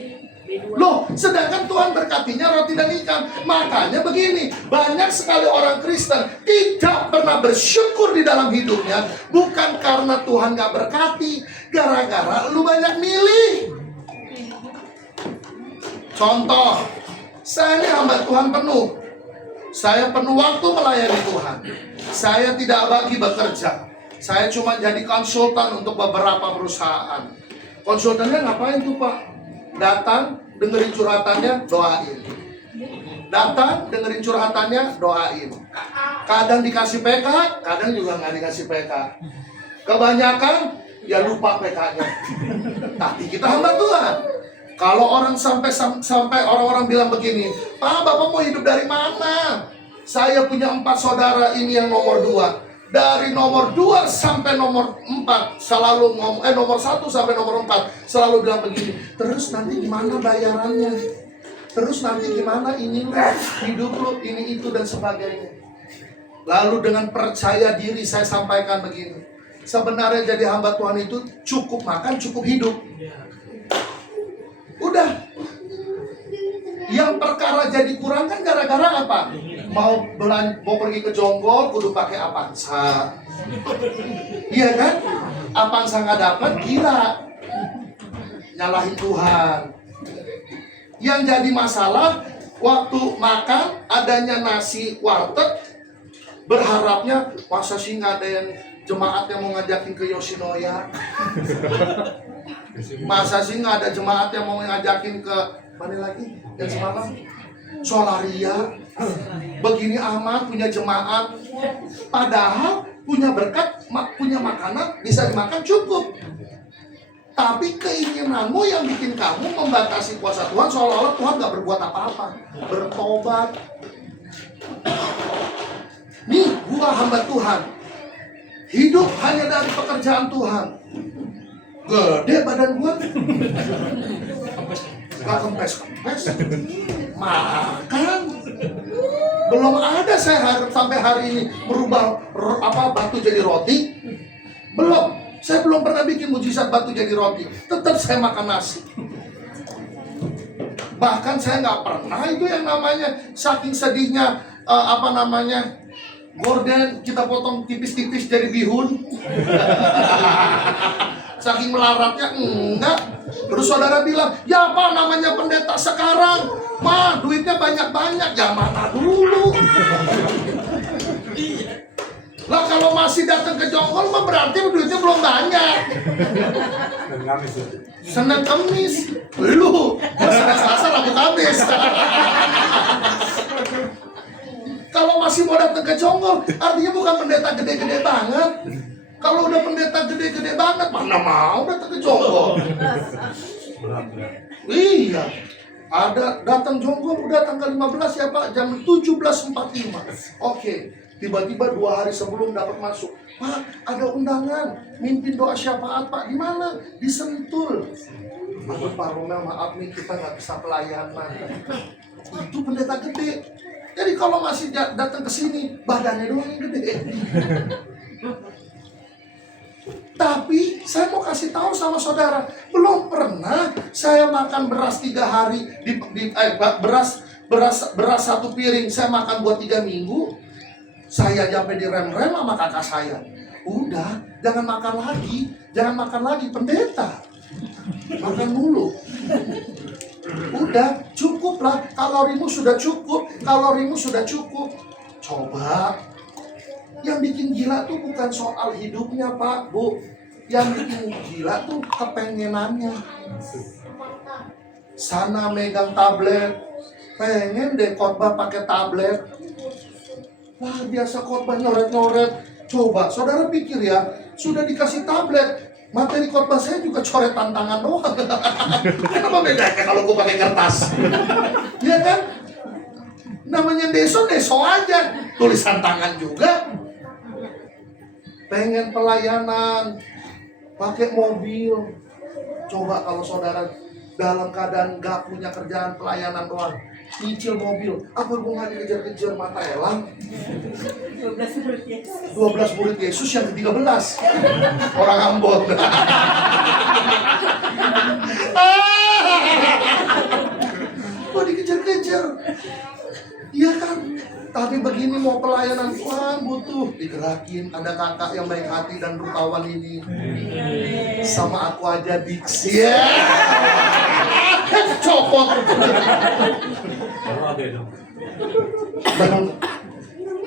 Loh, sedangkan Tuhan berkatinya roti dan ikan. Makanya begini, banyak sekali orang Kristen tidak pernah bersyukur di dalam hidupnya. Bukan karena Tuhan gak berkati, gara-gara lu banyak milih. Contoh, saya ini hamba Tuhan penuh. Saya penuh waktu melayani Tuhan. Saya tidak bagi bekerja. Saya cuma jadi konsultan untuk beberapa perusahaan. Konsultannya ngapain tuh Pak? Datang, dengerin curhatannya, doain. Datang, dengerin curhatannya, doain. Kadang dikasih PK, kadang juga nggak dikasih PK. Kebanyakan, ya lupa PK-nya. Tapi kita hamba Tuhan. Kalau orang sampai orang-orang bilang begini, Pak, Bapak mau hidup dari mana? Saya punya 4 saudara, ini yang nomor 2. Dari nomor 2 sampai nomor 4 selalu nomor 1 sampai nomor 4 selalu bilang begini, terus nanti gimana bayarannya, terus nanti gimana ini lu, hidup lu, ini itu dan sebagainya. Lalu dengan percaya diri saya sampaikan begini, sebenarnya jadi hamba Tuhan itu cukup makan, cukup hidup. Udah. Yang perkara jadi kurang kan gara-gara apa? Mau pergi ke Jonggol, kudu pakai Avanza. Iya kan? Avanza nggak dapat, gila. Nyalahin Tuhan. Yang jadi masalah, waktu makan adanya nasi warteg, berharapnya masa sih nggak ada yang jemaat yang mau ngajakin ke Yoshinoya? Masa sih nggak ada jemaat yang mau ngajakin ke mana lagi? Yang semalam Solaria. Begini amat punya jemaat, padahal punya berkat, punya makanan bisa dimakan cukup. Tapi keinginanmu yang bikin kamu membatasi kuasa Tuhan, seolah-olah Tuhan gak berbuat apa-apa. Bertobat. Nih, gua hamba Tuhan, hidup hanya dari pekerjaan Tuhan. Gede badan gua, gak kempes-kempes, makan. Belum ada saya sampai hari ini merubah batu jadi roti. Belum. Saya belum pernah bikin mujizat batu jadi roti. Tetap saya makan nasi. Bahkan saya nggak pernah itu yang namanya saking sedihnya gorden kita potong tipis-tipis jadi bihun. Saking melaratnya enggak. Terus saudara bilang, ya apa namanya pendeta sekarang? Mah duitnya banyak-banyak. Ya mana dulu? Lah kalau masih datang ke Jonggol mah berarti duitnya belum banyak. Senin Kamis. Lu, Senin Selasa Rabu Kamis. Kalau masih mau datang ke Jonggol, artinya bukan pendeta gede-gede banget. Kalau udah pendeta gede-gede banget, mana mau datang ke Jonggol? Iya. Ada datang Jonggol udah tanggal 15 ya Pak, jam 17.45. Oke. Tiba-tiba 2 hari sebelum dapat masuk, Pak, ada undangan, mimpin doa syafaat Pak, di mana? Di Sentul. Aduh Pak Romel, maaf nih kita nggak bisa pelayanan. Itu pendeta gede. Jadi kalau masih datang ke sini, badannya doang yang gede. Tapi saya mau kasih tahu sama saudara, belum pernah saya makan beras 3 hari beras 1 piring saya makan buat 3 minggu. Saya sampai direm-rem sama kakak saya. Udah, jangan makan lagi pendeta. Makan mulu. Udah, cukup lah. Kalorimu sudah cukup. Coba. Yang bikin gila tuh bukan soal hidupnya Pak, Bu. Yang bikin gila tuh kepengenannya. Sana megang tablet, pengen deh khotbah pakai tablet. Wah, biasa khotbah nyoret-nyoret. Coba, saudara pikir ya, sudah dikasih tablet, materi khotbah saya juga coret tantangan doang. Kenapa bedanya kalau gue pakai kertas? Iya kan? Namanya deso aja, tulisan tangan juga. Pengen pelayanan, pakai mobil. Coba kalau saudara dalam keadaan gak punya kerjaan pelayanan doang, nyicil mobil, apa hubungannya dikejar-kejar mata elang? 12 murid Yesus yang ke-13 orang Ambon. Kok dikejar-kejar? Iya kan? Tapi begini mau pelayanan Tuhan butuh digerakin. Ada kakak yang baik hati dan rupawan ini. Sama aku aja diksi. Copot.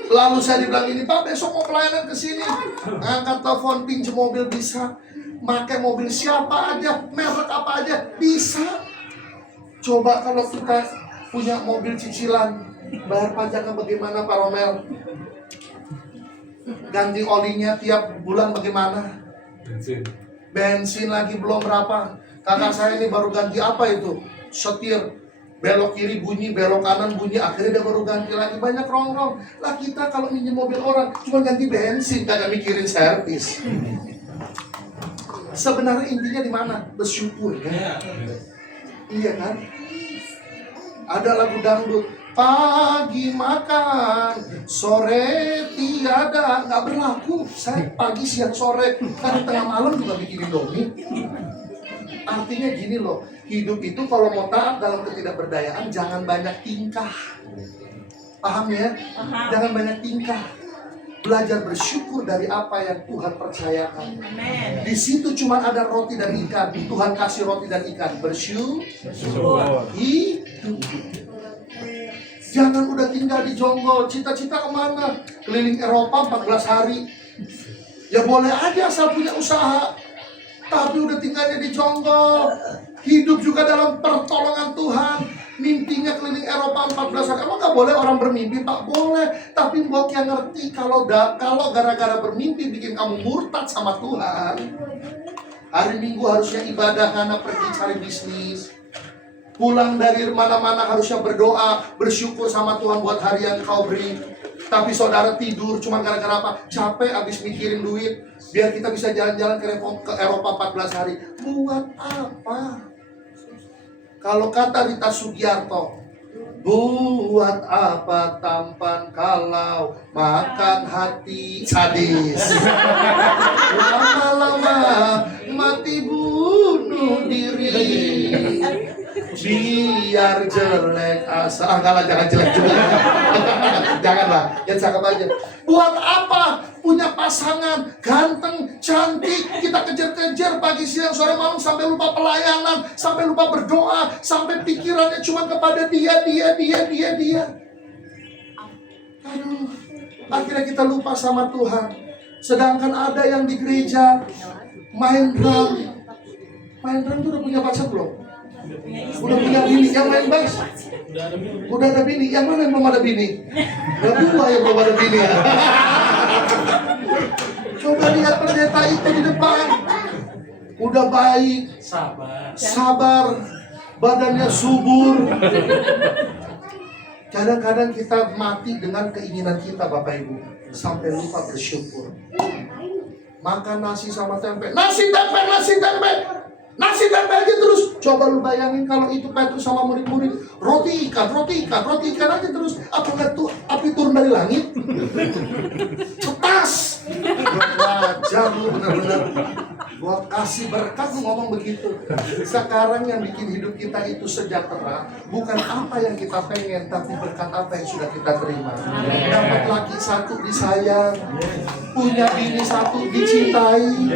Lalu saya dibilang ini, Pak besok mau pelayanan ke sini. Angkat telepon, pinjam mobil bisa. Pakai mobil siapa aja, merek apa aja bisa. Coba kalau kita punya mobil cicilan, bayar pajaknya bagaimana Pak Romel? Ganti olinya tiap bulan bagaimana? Bensin lagi belum berapa. Kakak saya ini baru ganti apa itu? Setir. Belok kiri bunyi, belok kanan bunyi, akhirnya dia baru ganti lagi. Banyak rongrong. Lah kita kalau minjem mobil orang cuma ganti bensin, kagak mikirin servis. Sebenarnya intinya di mana? Bersyukur ya. Iya kan? Ada lagu dangdut, pagi makan, sore tiada, nggak berlaku. Saya pagi, siang, sore, kan tengah malam juga bikin Indomie. Artinya gini loh, hidup itu kalau mau taat dalam ketidakberdayaan, jangan banyak tingkah. Paham ya? Jangan banyak tingkah. Belajar bersyukur dari apa yang Tuhan percayakan. Di situ cuma ada roti dan ikan. Tuhan kasih roti dan ikan. Bersyukur. Hidup. Jangan udah tinggal di Jonggol. Cita-cita kemana? Keliling Eropa 14 hari. Ya boleh aja asal punya usaha. Tapi udah tinggalnya di Jonggol. Hidup juga dalam pertolongan Tuhan. Mimpinya keliling Eropa 14 hari. Emang gak boleh orang bermimpi? Pak, boleh. Tapi buat yang ngerti kalau gara-gara bermimpi bikin kamu murtad sama Tuhan. Hari Minggu harusnya ibadah, karena pergi cari bisnis. Pulang dari mana-mana harusnya berdoa, bersyukur sama Tuhan buat hari yang kau beri. Tapi saudara tidur cuma gara-gara apa? Capek abis mikirin duit. Biar kita bisa jalan-jalan ke Eropa 14 hari. Buat apa? Kalau kata Rita Sugiarto, buat apa tampan kalau makan hati sadis. Lama-lama mati bunuh diri. Biar jelek asa. Jangan jelek juga. Janganlah, yang cakep aja. Buat apa punya pasangan ganteng, cantik, kita kejar-kejar pagi, siang, sore, malam sampai lupa pelayanan, sampai lupa berdoa, sampai pikirannya cuma kepada dia. Aduh, akhirnya kita lupa sama Tuhan. Sedangkan ada yang di gereja main drum, Main drum tuh udah punya pacar belum? Udah punya bini yang main bass? Udah ada bini, yang mana yang belum ada bini? Udah dua yang belum ada bini ya. Coba lihat pendeta itu di depan. Udah baik, sabar, badannya subur. Kadang-kadang kita mati dengan keinginan kita Bapak Ibu, sampai lupa bersyukur. Makan nasi sama tempe, nasi tempe aja terus. Coba lu bayangin kalau itu Petrus sama murid-murid, roti ikan aja terus. Api turun dari langit? Cetas. Wajar lu bener-bener. Gua kasih berkat lu ngomong begitu. Sekarang yang bikin hidup kita itu sejahtera bukan apa yang kita pengen, tapi berkat apa yang sudah kita terima. Dapat laki satu disayang, punya bini satu dicintai,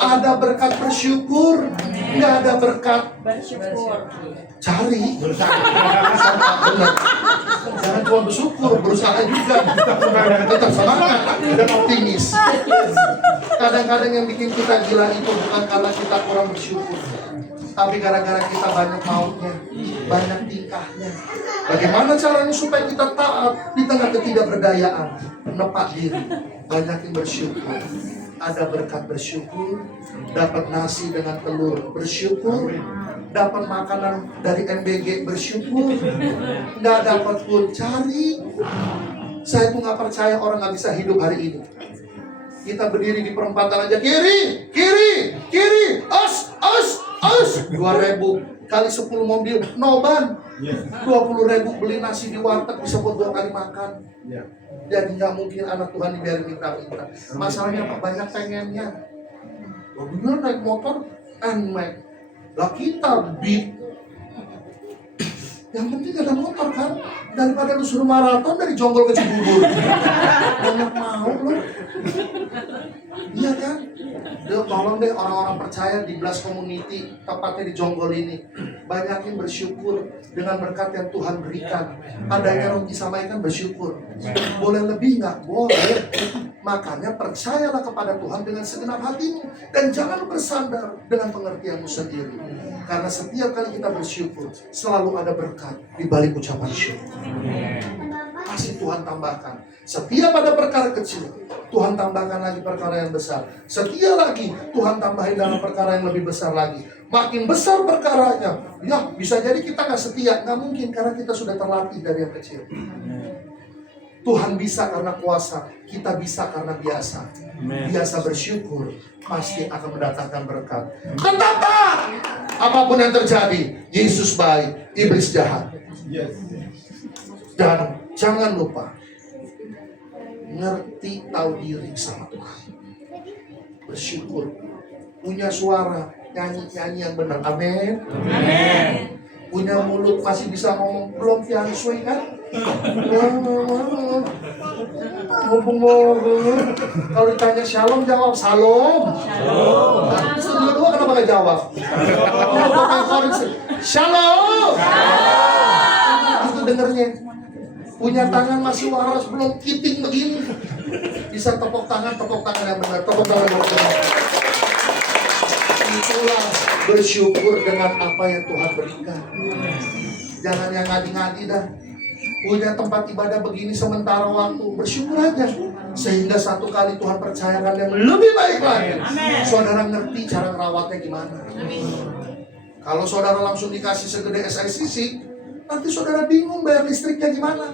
ada berkat bersyukur, nggak ada berkat cari. Jangan cuma bersyukur, berusaha juga. Tetap semangat dan optimis. Kadang-kadang yang bikin kita gila itu bukan karena kita kurang bersyukur, tapi gara-gara kita banyak maunya, banyak tingkahnya. Bagaimana caranya supaya kita taat di tengah ketidakberdayaan? Menepak diri, banyakin bersyukur. Ada berkat bersyukur, dapat nasi dengan telur bersyukur, dapat makanan dari MBG bersyukur, nggak dapat pun cari. Saya tuh nggak percaya orang nggak bisa hidup hari ini. Kita berdiri di perempatan aja, kiri, os, 2.000 kali 10 mobil, noban, 20.000 beli nasi di warteg bisa buat 2 kali makan. Jadi nggak mungkin anak Tuhan dibiarin minta-minta. Masalahnya apa? Banyak pengennya. Bener naik motor, NMAX. Lah kita beat. Yang penting ada motor kan. Daripada lu suruh maraton dari Jonggol ke Cibubur. Banyak mau lu. Iya kan? Tolong deh orang-orang percaya di Blast Community, tepatnya di Jonggol ini, banyakin bersyukur dengan berkat yang Tuhan berikan. Adanya Rogi Samaikan bersyukur. Boleh lebih nggak? Boleh. Makanya percayalah kepada Tuhan dengan segenap hatimu dan jangan bersandar dengan pengertianmu sendiri. Karena setiap kali kita bersyukur, selalu ada berkat di balik ucapan syukur. Pasti Tuhan tambahkan. Setiap ada perkara kecil, Tuhan tambahkan lagi perkara yang besar. Setiap lagi Tuhan tambahin dalam perkara yang lebih besar lagi. Makin besar perkaranya, ya bisa jadi kita nggak setia, nggak mungkin karena kita sudah terlatih dari yang kecil. Tuhan bisa karena kuasa, kita bisa karena biasa. Biasa bersyukur pasti akan mendatangkan berkat. Tetap apapun yang terjadi, Yesus baik, iblis jahat. Dan jangan lupa ngerti tahu diri sama Tuhan. Bersyukur, punya suara, nyanyi yang benar. Amin. Punya mulut masih bisa ngomong, belum pianiswe kan? Ngomong. Kalau ditanya shalom jawab shalom. Nah, dua kenapa gak jawab? Shalom. Itu dengernya. Punya tangan masih waras, belum kiting begini. Bisa tepuk tangan yang benar. Tepuk tangan yang benar. Itulah bersyukur dengan apa yang Tuhan berikan. Jangan yang ngadi-ngadi dah. Punya tempat ibadah begini sementara waktu, bersyukur aja. Sehingga satu kali Tuhan percayakan yang lebih baik lagi. Saudara ngerti cara merawatnya gimana. Kalau saudara langsung dikasih segede SICC, nanti saudara bingung bayar listriknya gimana.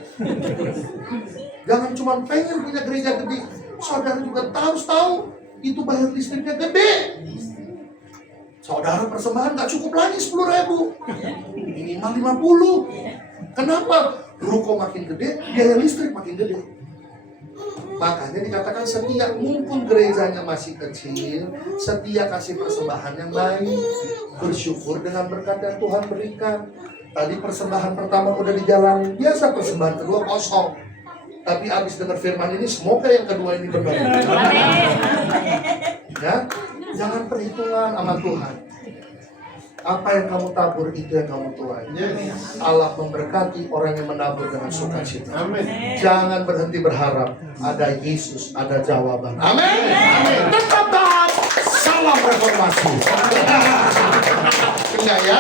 Jangan cuma pengen punya gereja gede, saudara juga harus tahu itu bayar listriknya gede. Saudara persembahan gak cukup lagi 10.000, minimal 50. Kenapa? Ruko makin gede, biaya listrik makin gede. Makanya dikatakan setia, mumpung gerejanya masih kecil, setia kasih persembahan yang baik, bersyukur dengan berkat yang Tuhan berikan. Tadi persembahan pertama udah dijalani, biasa persembahan kedua kosong. Tapi abis dengar firman ini, semoga yang kedua ini benar. Ya, jangan perhitungan sama Tuhan. Apa yang kamu tabur itu yang kamu tuai. Allah memberkati orang yang menabur dengan sukacita. Jangan berhenti berharap. Ada Yesus, ada jawaban. Amin. Tetap taat. Salam reformasi. Enggak ya?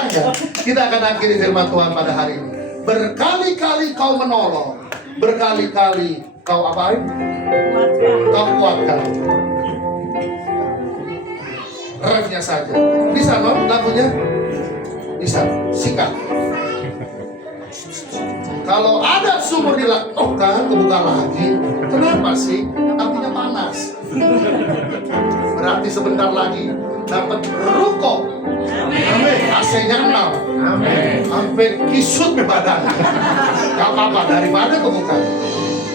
Kita akan akhiri firman Tuhan pada hari ini. Berkali-kali kau menolong, berkali-kali kau apain? Kau kuatkan. Refnya saja. Bisa no lagunya? Bisa. Sikat. Kalau ada sumur dilaktokan, kebuka lagi. Kenapa sih? Artinya panas. Berarti sebentar lagi dapat ruko. Amin. AC-nya 6. Amin. Sampai kisut badan. Gak apa-apa, daripada kebuka.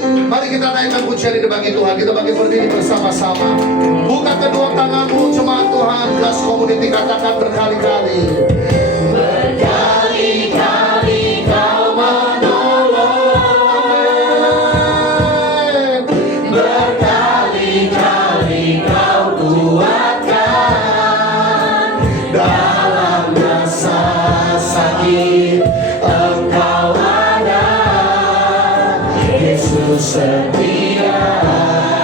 Mari kita naikkan pujian ini bagi Tuhan. Kita bagi berdiri bersama-sama. Buka kedua tanganmu, jemaat Tuhan. Blast Community, katakan berkali-kali. Berkali-kali kau menolong. Amin. Berkali-kali kau kuatkan. Dalam rasa sakit Engkau ada. Yesus setia.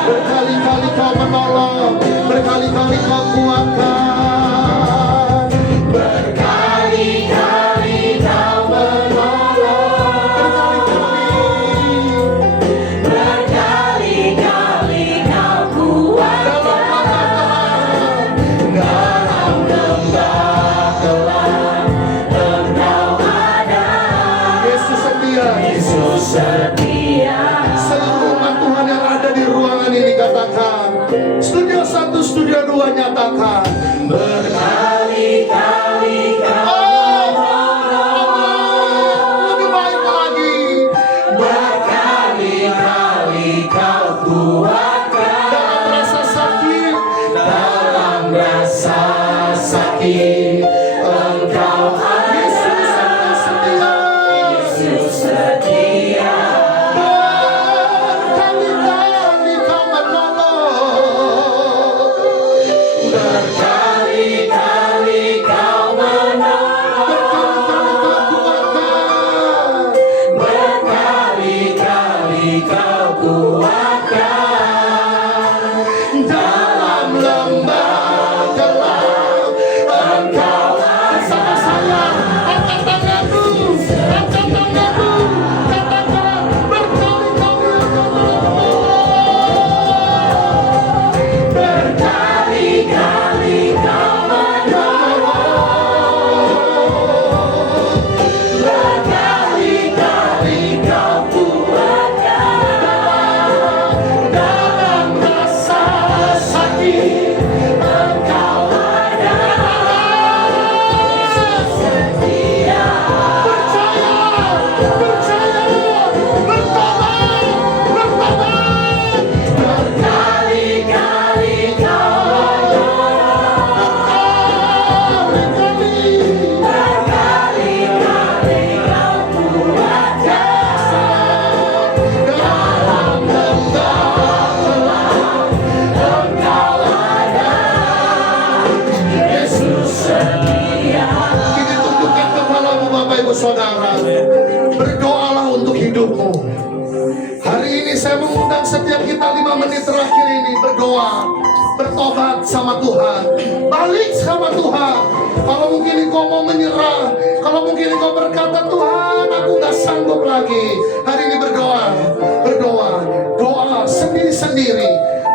Berkali-kali kau menolong, berkali-kali kau kuatkan. Berkali-kali kau menolong, berkali-kali kau kuatkan. Dalam lembah gelap Engkau ada. Yesus setia. Yesus setia. Seluruh umat Tuhan yang ada di ruangan ini katakan. Studio 1, studio 2 nyatakan. Berkali-kali kau menolong. Lebih baik lagi. Berkali-kali kau kuatkan. Dalam rasa sakit. Dalam rasa sakit Engkau ada. Yesus setia. Yesus setia. Berkali-kali kau menolong. Berkali-kali kau menolong. Berkali-kali kau kuatkan. Dalam lembah gelap Engkau bersama saya. Angkat tanganmu, angkat tanganmu. Katakan berkali-kali kau menolong. Berkali-kali kau menolong. Berkali-kali kau kuatkan. Dalam rasa sakit Engkau ada. Setia. Percaya, percaya, bertobat, bertobat. Berkali-kali kau menolong. Berkali-kali kau kuatkan. Dalam lembah gelap Engkau ada. Yesus setia. Kini tundukkan kepalamu Bapak Ibu Saudara. Berdoalah untuk hidupmu. Hari ini saya mengundang setiap kita 5 menit terakhir ini berdoa, bertobat sama Tuhan, balik sama Tuhan. Kalau mungkin engkau mau menyerah, kalau mungkin engkau berkata Tuhan aku gak sanggup lagi, hari ini berdoa, berdoa, doa sendiri-sendiri,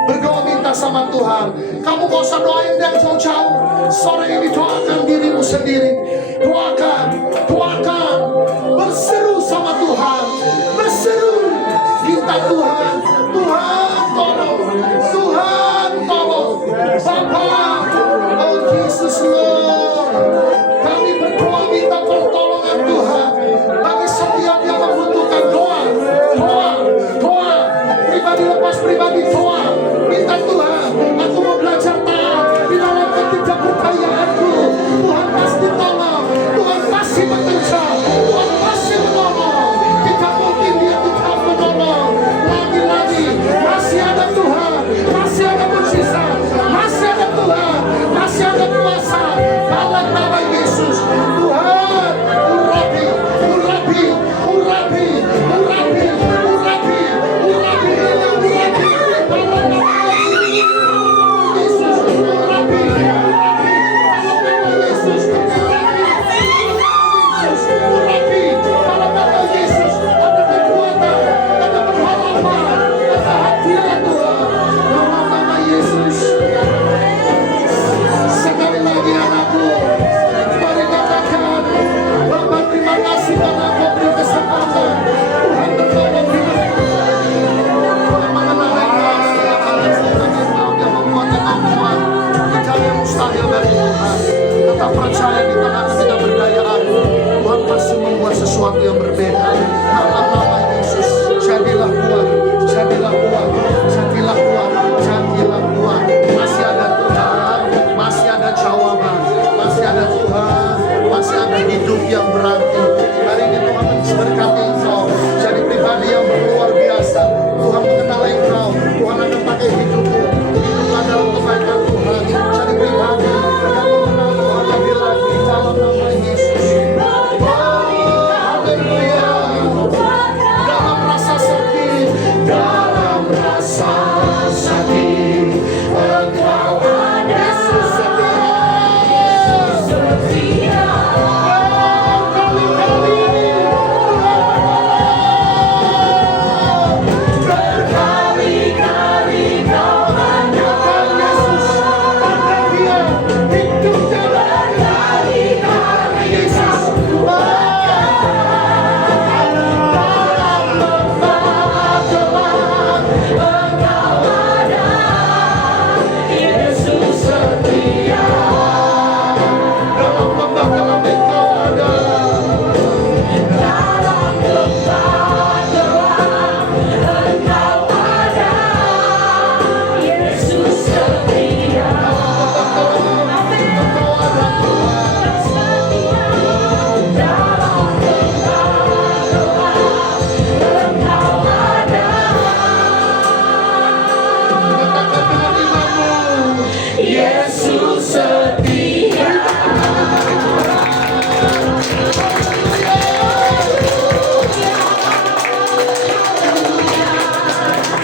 berdoa minta sama Tuhan. Kamu gak usah doain yang jauh-jauh. Sore ini doakan dirimu sendiri, doakan, doakan, berseru sama Tuhan, berseru. Minta Tuhan, Tuhan tolong, Tuhan tolong, Bapa, oh Jesus Lord, kami berdoa minta pertolongan Tuhan, bagi setiap yang membutuhkan doa, doa, doa, pribadi lepas pribadi doa, minta Tuhan, aku mau belajar taat di dalam ketidakpercayaanku, Tuhan pasti tolong, Tuhan pasti bekerja, Tuhan pasti menolong, tidak mungkin dia tidak menolong. Lagi-lagi masih ada Tuhan, masih ada mujizat, masih ada Tuhan, masih ada kuasa dalam nama Yesus. Yesus setia.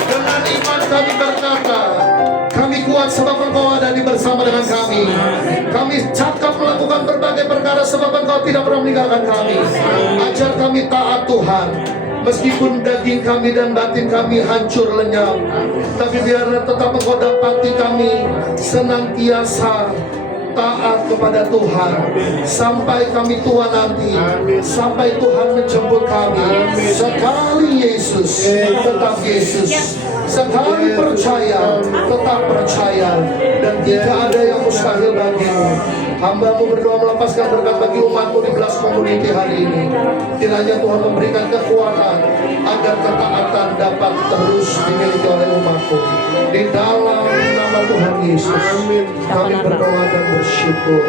Dengan iman kami berkata, kami kuat sebab Engkau ada di bersama dengan kami. Kami cakap melakukan berbagai perkara sebab Engkau tidak pernah meninggalkan kami. Ajar kami taat Tuhan, meskipun daging kami dan batin kami hancur lenyap, tapi biarlah tetap Engkau dapati kami senantiasa taat kepada Tuhan sampai kami tua nanti, sampai Tuhan menjemput kami. Sekali Yesus, tetap Yesus. Sekali percaya, tetap percaya. Dan tidak ada yang mustahil bagimu. Hamba-Mu berdoa melepaskan berkat bagi umat-Mu di Blast Community hari ini. Kiranya Tuhan memberikan kekuatan agar ketaatan dapat terus dimiliki oleh umat-Mu. Di dalam nama Tuhan Yesus, kami berdoa dan bersyukur.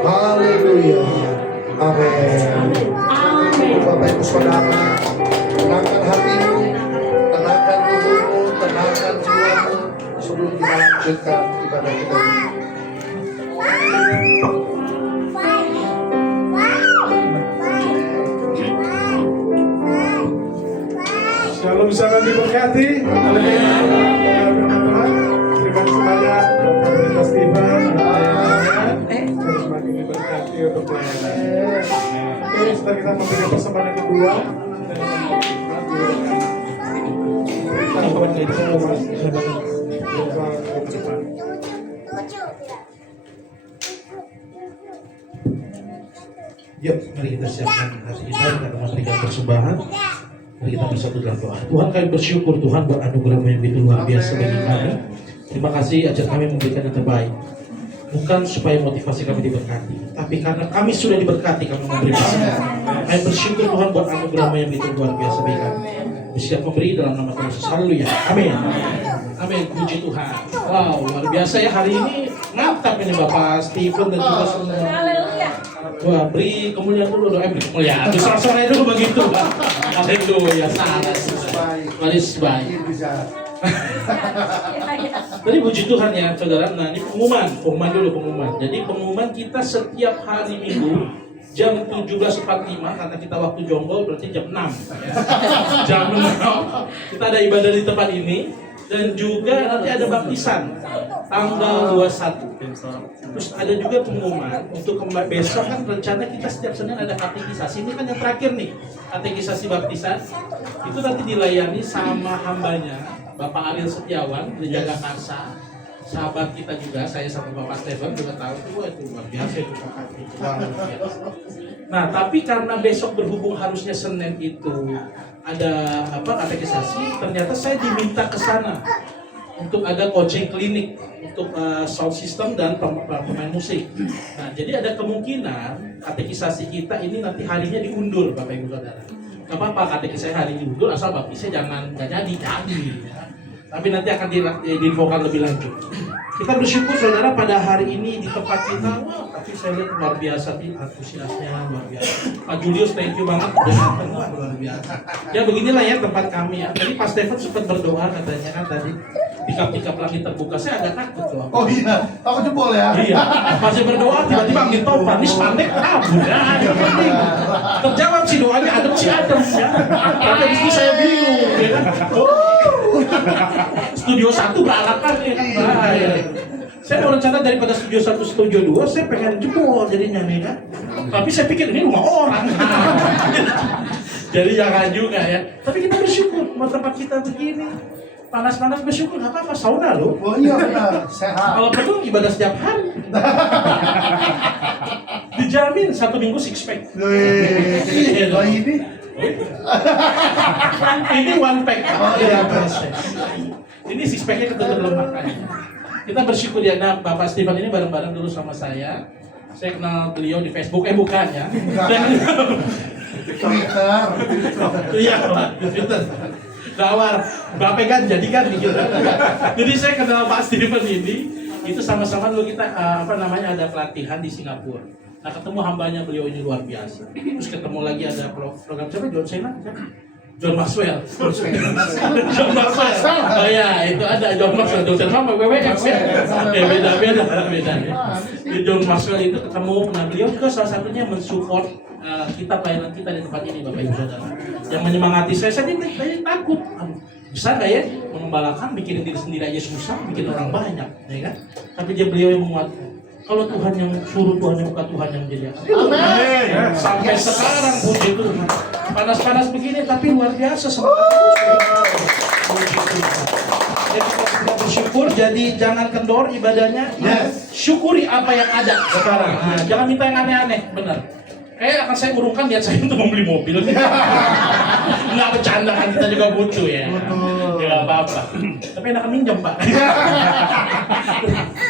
Haleluya. Amin. Bapak Ibu Saudara, tenangkan hatimu, tenangkan tubuhmu, tenangkan jiwamu sebelum kita lanjutkan ibadah kita ini. Shalom, shalom diberkati. Haleluya. Terima kasih banyak Bapak Steven. Semakin diberkati untuk pelayanan. Oke, setelah kita memberikan persembahan yang kedua, Yuk, mari kita siapkan hati kita untuk memberikan persembahan. Mari kita bersatu dalam doa. Tuhan, kami bersyukur Tuhan beranugerah yang begitu luar biasa bagi kami. Terima kasih ajar kami memberikan yang terbaik. Bukan supaya motivasi kami diberkati, tapi karena kami sudah diberkati, kami memberi persembahan. Kami bersyukur Tuhan buat anugerah yang begitu luar biasa bagi kami. Siap memberi dalam nama Tuhan Yesus. Haleluya. Amin. Amin. Puji Tuhan. Wow, luar biasa ya hari ini. Mantap ini Bapak Steven dan juga semua. Wah, beri kemuliaan dulu dong. Beri kemuliaan. Sore-sore dulu begitu. Haleluya. Salah. Baris baik. Tadi puji Tuhan ya saudara. Nah ini pengumuman. Jadi pengumuman kita setiap hari Minggu jam 17.45 karena kita waktu jonggol berarti jam 6. Jam 6 kita ada ibadah di tempat ini. Dan juga nanti ada baptisan tanggal 21. Terus ada juga pengumuman untuk besok kan rencana kita setiap Senin ada katekisasi. Ini kan yang terakhir nih, katekisasi baptisan. Itu nanti dilayani sama hambanya Bapak Ariel Setiawan dari Jagakarsa. Sahabat kita juga, saya sama Bapak Stefan juga tahu itu luar biasa itu kakak itu. Nah, tapi karena besok berhubung harusnya Senin itu ada katekisasi, ternyata saya diminta ke sana untuk ada coaching klinik untuk sound system dan pemain musik. Nah, jadi ada kemungkinan katekisasi kita ini nanti harinya diundur, Bapak Ibu Saudara. Gak apa-apa katekisasi hari diundur, asal baptisnya jangan nggak jadi. Ya. Tapi nanti akan diinfokan lebih lanjut. Kita bersyukur saudara pada hari ini di tempat kita, tapi saya lihat luar biasa nih antusiasnya luar biasa. Pak Julius, thank you banget udah datang, luar biasa. Ya beginilah ya tempat kami ya. Tadi Pak Stefan sempat berdoa katanya kan tadi tikap-tikap langit terbuka, saya agak takut loh. Oh iya, aku jempol ya. Iya, masih berdoa tiba-tiba angin topan, nih pandek kabur. Terjawab si doanya adem si adem ya. Tapi di saya bingung ya kan. Studio 1 beralakan ya kan. Bahaya. Saya mau rencana daripada studio 1 studio 2 saya pengen jebol jadinya nih kan. Tapi saya pikir ini rumah orang. Jadi jangan juga ya. Tapi kita bersyukur mau tempat kita begini. Panas-panas bersyukur nggak apa-apa, sauna loh. Oh iya benar, sehat. Kalau perlu ibadah setiap hari. Dijamin 1 minggu 6 pack. Oh ini? Ini 1 pack. Oh iya. Ini 6 packnya ketutup lemak aja. Kita bersyukur ya, nah Bapak Steven ini bareng-bareng dulu sama saya. Saya kenal beliau di Facebook, bukan ya. Twitter. Iya, Twitter. Nawar, Bapak kan jadikan gitu. Jadi saya kenal Pak Steven ini, itu sama-sama dulu kita ada pelatihan di Singapura. Nah ketemu hambanya beliau ini luar biasa. Terus ketemu lagi ada program siapa? John Cena? John Maxwell. John Maxwell. Oh ya, itu ada John Maxwell. Dokter sama WWF ya. Beda. Di John Maxwell itu ketemu, nah beliau juga salah satunya mensupport kita pelayanan kita di tempat ini, Bapak Ibu Saudara. Yang menyemangati saya takut. Bisa nggak ya mengembalakan, bikin diri sendiri aja susah, bikin orang banyak, ya kan? Tapi beliau yang menguatkan. Kalau Tuhan yang suruh, Tuhan yang bukan Tuhan yang jadi. Amin. Sampai sekarang puji Tuhan. Panas-panas begini tapi luar biasa semangat. Jadi kita sudah bersyukur, jadi jangan kendor ibadahnya. Syukuri apa yang ada sekarang. Nah, jangan minta yang aneh-aneh, benar. Akan saya urungkan niat saya untuk membeli mobil. Nggak bercanda kan, kita juga butuh ya. Ya nggak apa-apa. Tapi enak minjem Pak.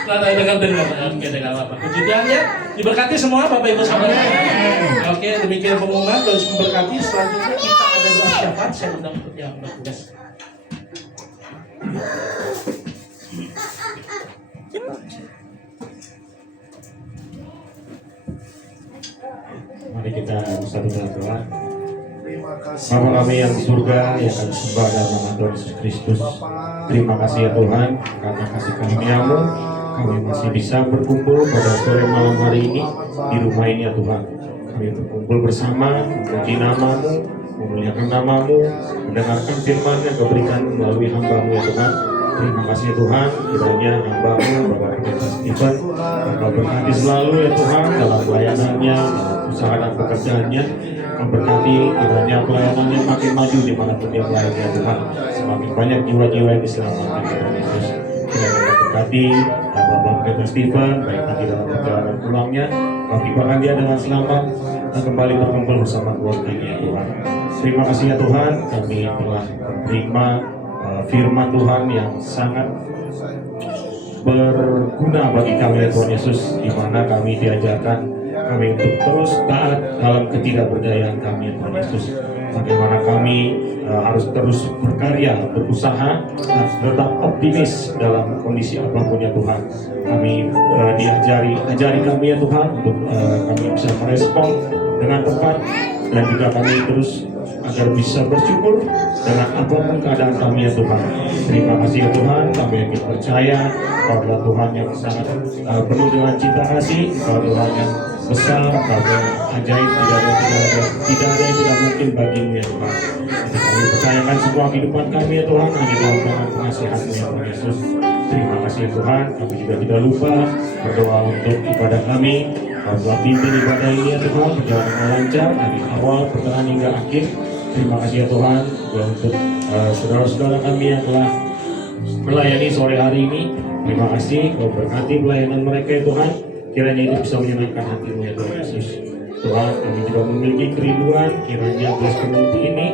Dengar. Oke, dengar apa. Puji Tuhan ya. Diberkati semua Bapak Ibu saudara. Oke, demikian pengumuman. Terus memberkati. Selanjutnya kita ada doa syafaat. Saya undang untuk yang bertugas. Mari kita bersatu dalam doa. Bapa kami yang di surga, yang kami sembah dalam nama Tuhan Yesus Kristus. Terima kasih ya Tuhan, karena kasih karunia-Mu kami masih bisa berkumpul pada sore malam hari ini di rumah ini ya Tuhan. Kami berkumpul bersama, memuji nama-Mu, memuliakan nama-Mu, mendengarkan firman yang Kau berikan melalui hamba-Mu ya Tuhan. Terima kasih ya Tuhan, kiranya hamba-Mu Bapak Pendeta Stephen Kau berkati selalu ya Tuhan dalam pelayanannya, usaha dan pekerjaannya. Kau berkati kiranya pelayanannya makin maju dimanapun dia melayani ya Tuhan. Semakin banyak jiwa-jiwa yang diselamatkan ya Tuhan Yesus. Kiranya Kau berkati Bapak Pendeta Stephen, baik nanti dalam perjalanan pulangnya, Kau tibakan dia dengan selamat dan kembali berkumpul bersama keluarganya ya Tuhan. Terima kasih ya Tuhan, kami telah menerima firman Tuhan yang sangat berguna bagi kami ya Tuhan Yesus, di mana kami diajarkan kami untuk terus taat dalam ketidakberdayaan kami ya Tuhan Yesus. Bagaimana kami harus terus berkarya, berusaha, dan tetap optimis dalam kondisi apapun ya Tuhan. Kami ajari kami ya Tuhan untuk kami bisa merespon dengan tepat, dan juga kami terus agar bisa bersyukur dengan apapun keadaan kami ya Tuhan. Terima kasih ya Tuhan, kami yakin percaya Kau adalah Tuhan yang sangat penuh dengan cinta kasih, Kau Tuhan yang besar, Kau yang ajaib, tidak ada yang tidak mungkin bagimu ya Tuhan. Jadi kami percayakan semua kehidupan kami ya Tuhan hanya dalam tangan pengasihan-Mu ya Tuhan Yesus. Terima kasih ya Tuhan, kami juga tidak lupa berdoa untuk ibadah kami. Kau telah pimpin ibadah ini ya Tuhan, berjalan dengan lancar dari awal, pertengahan hingga akhir. Terima kasih ya Tuhan juga untuk saudara-saudara kami yang telah melayani sore hari ini. Terima kasih, Kau berkati pelayanan mereka ya Tuhan. Kiranya itu bisa menyenangkan hati-Mu ya Tuhan Yesus. Tuhan, kami juga memiliki kerinduan kiranya Bless Community ini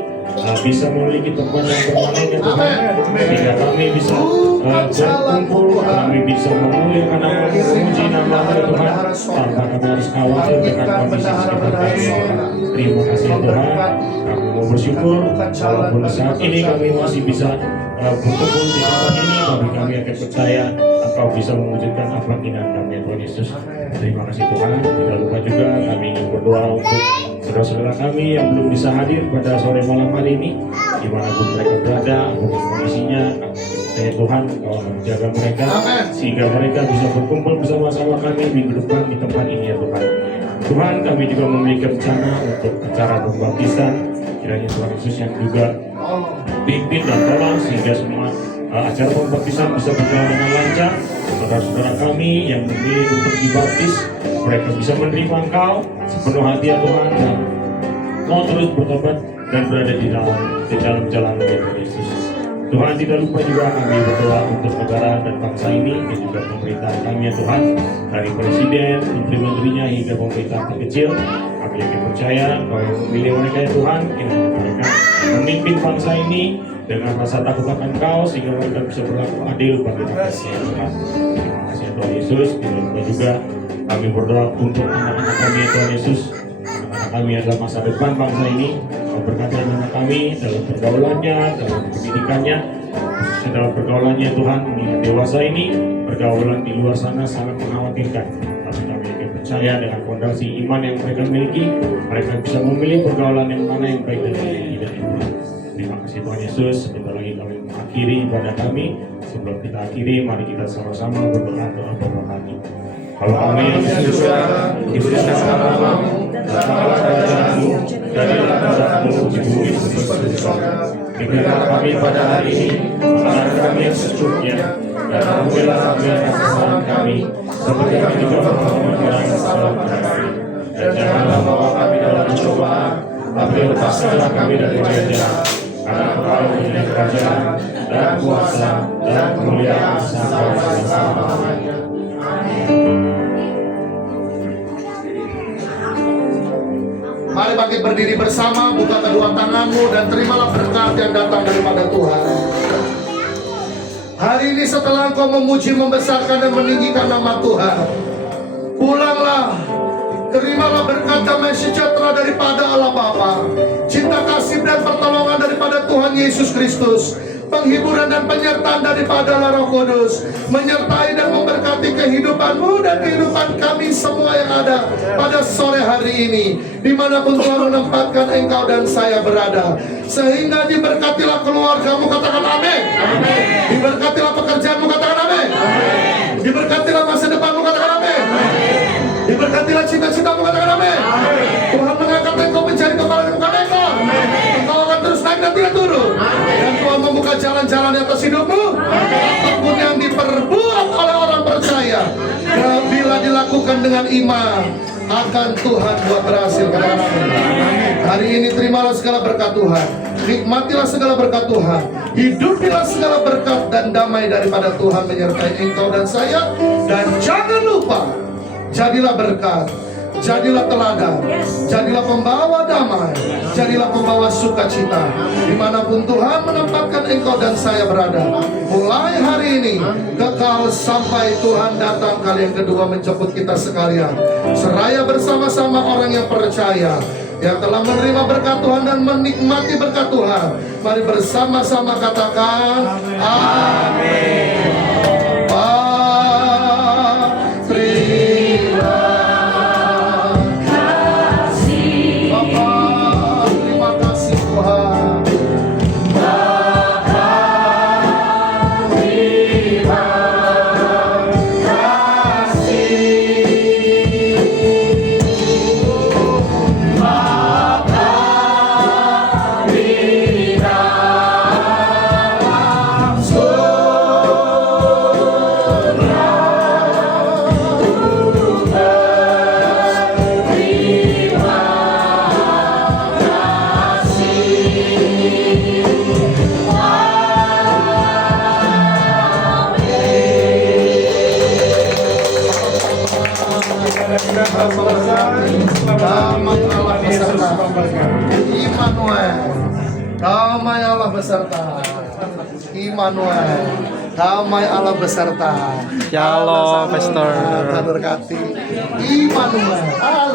bisa memiliki tempat yang permanen ya Tuhan, sehingga kami bisa berkumpul, kami bisa memuliakan nama-Mu, memuji nama-Mu ya Tuhan, tanpa kami harus khawatir dengan kondisi sekitar kami. Terima kasih ya Tuhan, kami mau bersyukur walaupun saat ini kami masih bisa berkumpul di tempat ini, tapi kami akan percaya Engkau bisa mewujudkan apa keinginan kami ya Tuhan Yesus. Terima kasih Tuhan. Tidak lupa juga kami ingin berdoa untuk saudara-saudara kami yang belum bisa hadir pada sore malam hari ini, dimanapun mereka berada, apapun kondisinya. Kami Tuhan, Kau menjaga mereka sehingga mereka bisa berkumpul bersama-sama kami minggu depan di tempat ini ya Tuhan. Tuhan, kami juga memiliki rencana untuk acara pembaptisan. Kiranya Tuhan Yesus yang juga pimpin dan tolong sehingga semua acara pembaptisan bisa berjalan dengan lancar. Saudara-saudara kami yang memilih untuk dibaptis, mereka bisa menerima Engkau sepenuh hati ya Tuhan, dan mau terus bertobat dan berada di dalam jalan Tuhan Yesus. Tuhan, tidak lupa juga kami berdoa untuk negara dan bangsa ini, dan juga pemerintah kami ya Tuhan, dari presiden, menteri-menterinya hingga pemerintah terkecil. Kami yakin percaya Kau yang memilih mereka ya Tuhan, kiranya mereka memimpin bangsa ini dengan rasa takut akan Kau, sehingga mereka bisa berlaku adil bagi rakyatnya ya Tuhan. Terima kasih ya Tuhan Yesus. Tidak lupa juga kami berdoa untuk anak-anak kami ya Tuhan Yesus. Anak-anak kami adalah masa depan bangsa ini. Kau berkati anak kami dalam pergaulannya, dalam pendidikannya, dalam pergaulannya Tuhan. Mengingat dewasa ini, pergaulan di luar sana sangat mengkhawatirkan. Tapi kami yakin percaya dengan fondasi iman yang mereka miliki, mereka bisa memilih pergaulan yang mana yang baik dan yang tidak. Terima kasih Tuhan Yesus. Sebentar lagi kami mengakhiri ibadah kami. Sebelum kita akhiri, mari kita sama-sama berdoa doa berkati. Bapa kami yang di surga, diberikan namamu, datanglah kerajaanmu, jadilah kehendakmu di bumi seperti di surga. Berikanlah kami pada hari ini makanan kami yang secukupnya, dan ampunilah kami atas kesalahan kami, seperti kami juga mengampuni kesalahan kami. Dan janganlah membawa kami dalam pencobaan, tapi lepaskanlah kami dari jahat. Karena Engkau mempunyai kerajaan dan kuasa dan kemuliaan sampai selama-lamanya. Mari bangkit berdiri bersama, buka kedua tanganmu dan terimalah berkat yang datang daripada Tuhan. Hari ini setelah engkau memuji, membesarkan dan meninggikan nama Tuhan, pulanglah, terimalah berkat damai sejahtera daripada Allah Bapa, cinta kasih dan pertolongan daripada Tuhan Yesus Kristus, penghiburan dan penyertaan daripada Roh Kudus, menyertai dan memberkati kehidupanmu dan kehidupan kami semua yang ada pada sore hari ini, dimanapun Tuhan menempatkan engkau dan saya berada, sehingga diberkatilah keluargamu, katakan amin. Diberkatilah pekerjaanmu, katakan amin. Diberkatilah masa depanmu, katakan amin. Diberkatilah cita-citamu, katakan amin. Tuhan mengangkat engkau menjadi kepala dan bukan ekor. Engkau akan terus naik dan tidak turun. Dan Tuhan membuka jalan-jalan di atas hidupmu. Apapun yang diperbuat oleh orang percaya, bila dilakukan dengan iman, akan Tuhan buat berhasil. Katakan amin. Hari ini terimalah segala berkat Tuhan, nikmatilah segala berkat Tuhan, hidupilah segala berkat dan damai daripada Tuhan menyertai engkau dan saya. Dan jangan lupa, jadilah berkat, jadilah teladan, jadilah pembawa damai, jadilah pembawa sukacita dimanapun Tuhan menempatkan engkau dan saya berada, mulai hari ini kekal sampai Tuhan datang kali yang kedua menjemput kita sekalian. Seraya bersama-sama orang yang percaya, yang telah menerima berkat Tuhan dan menikmati berkat Tuhan, mari bersama-sama katakan amin. Damai Allah beserta. Immanuel, damai Allah beserta. Immanuel, damai Allah beserta. Shalom, Pastor. Berkati. Immanuel.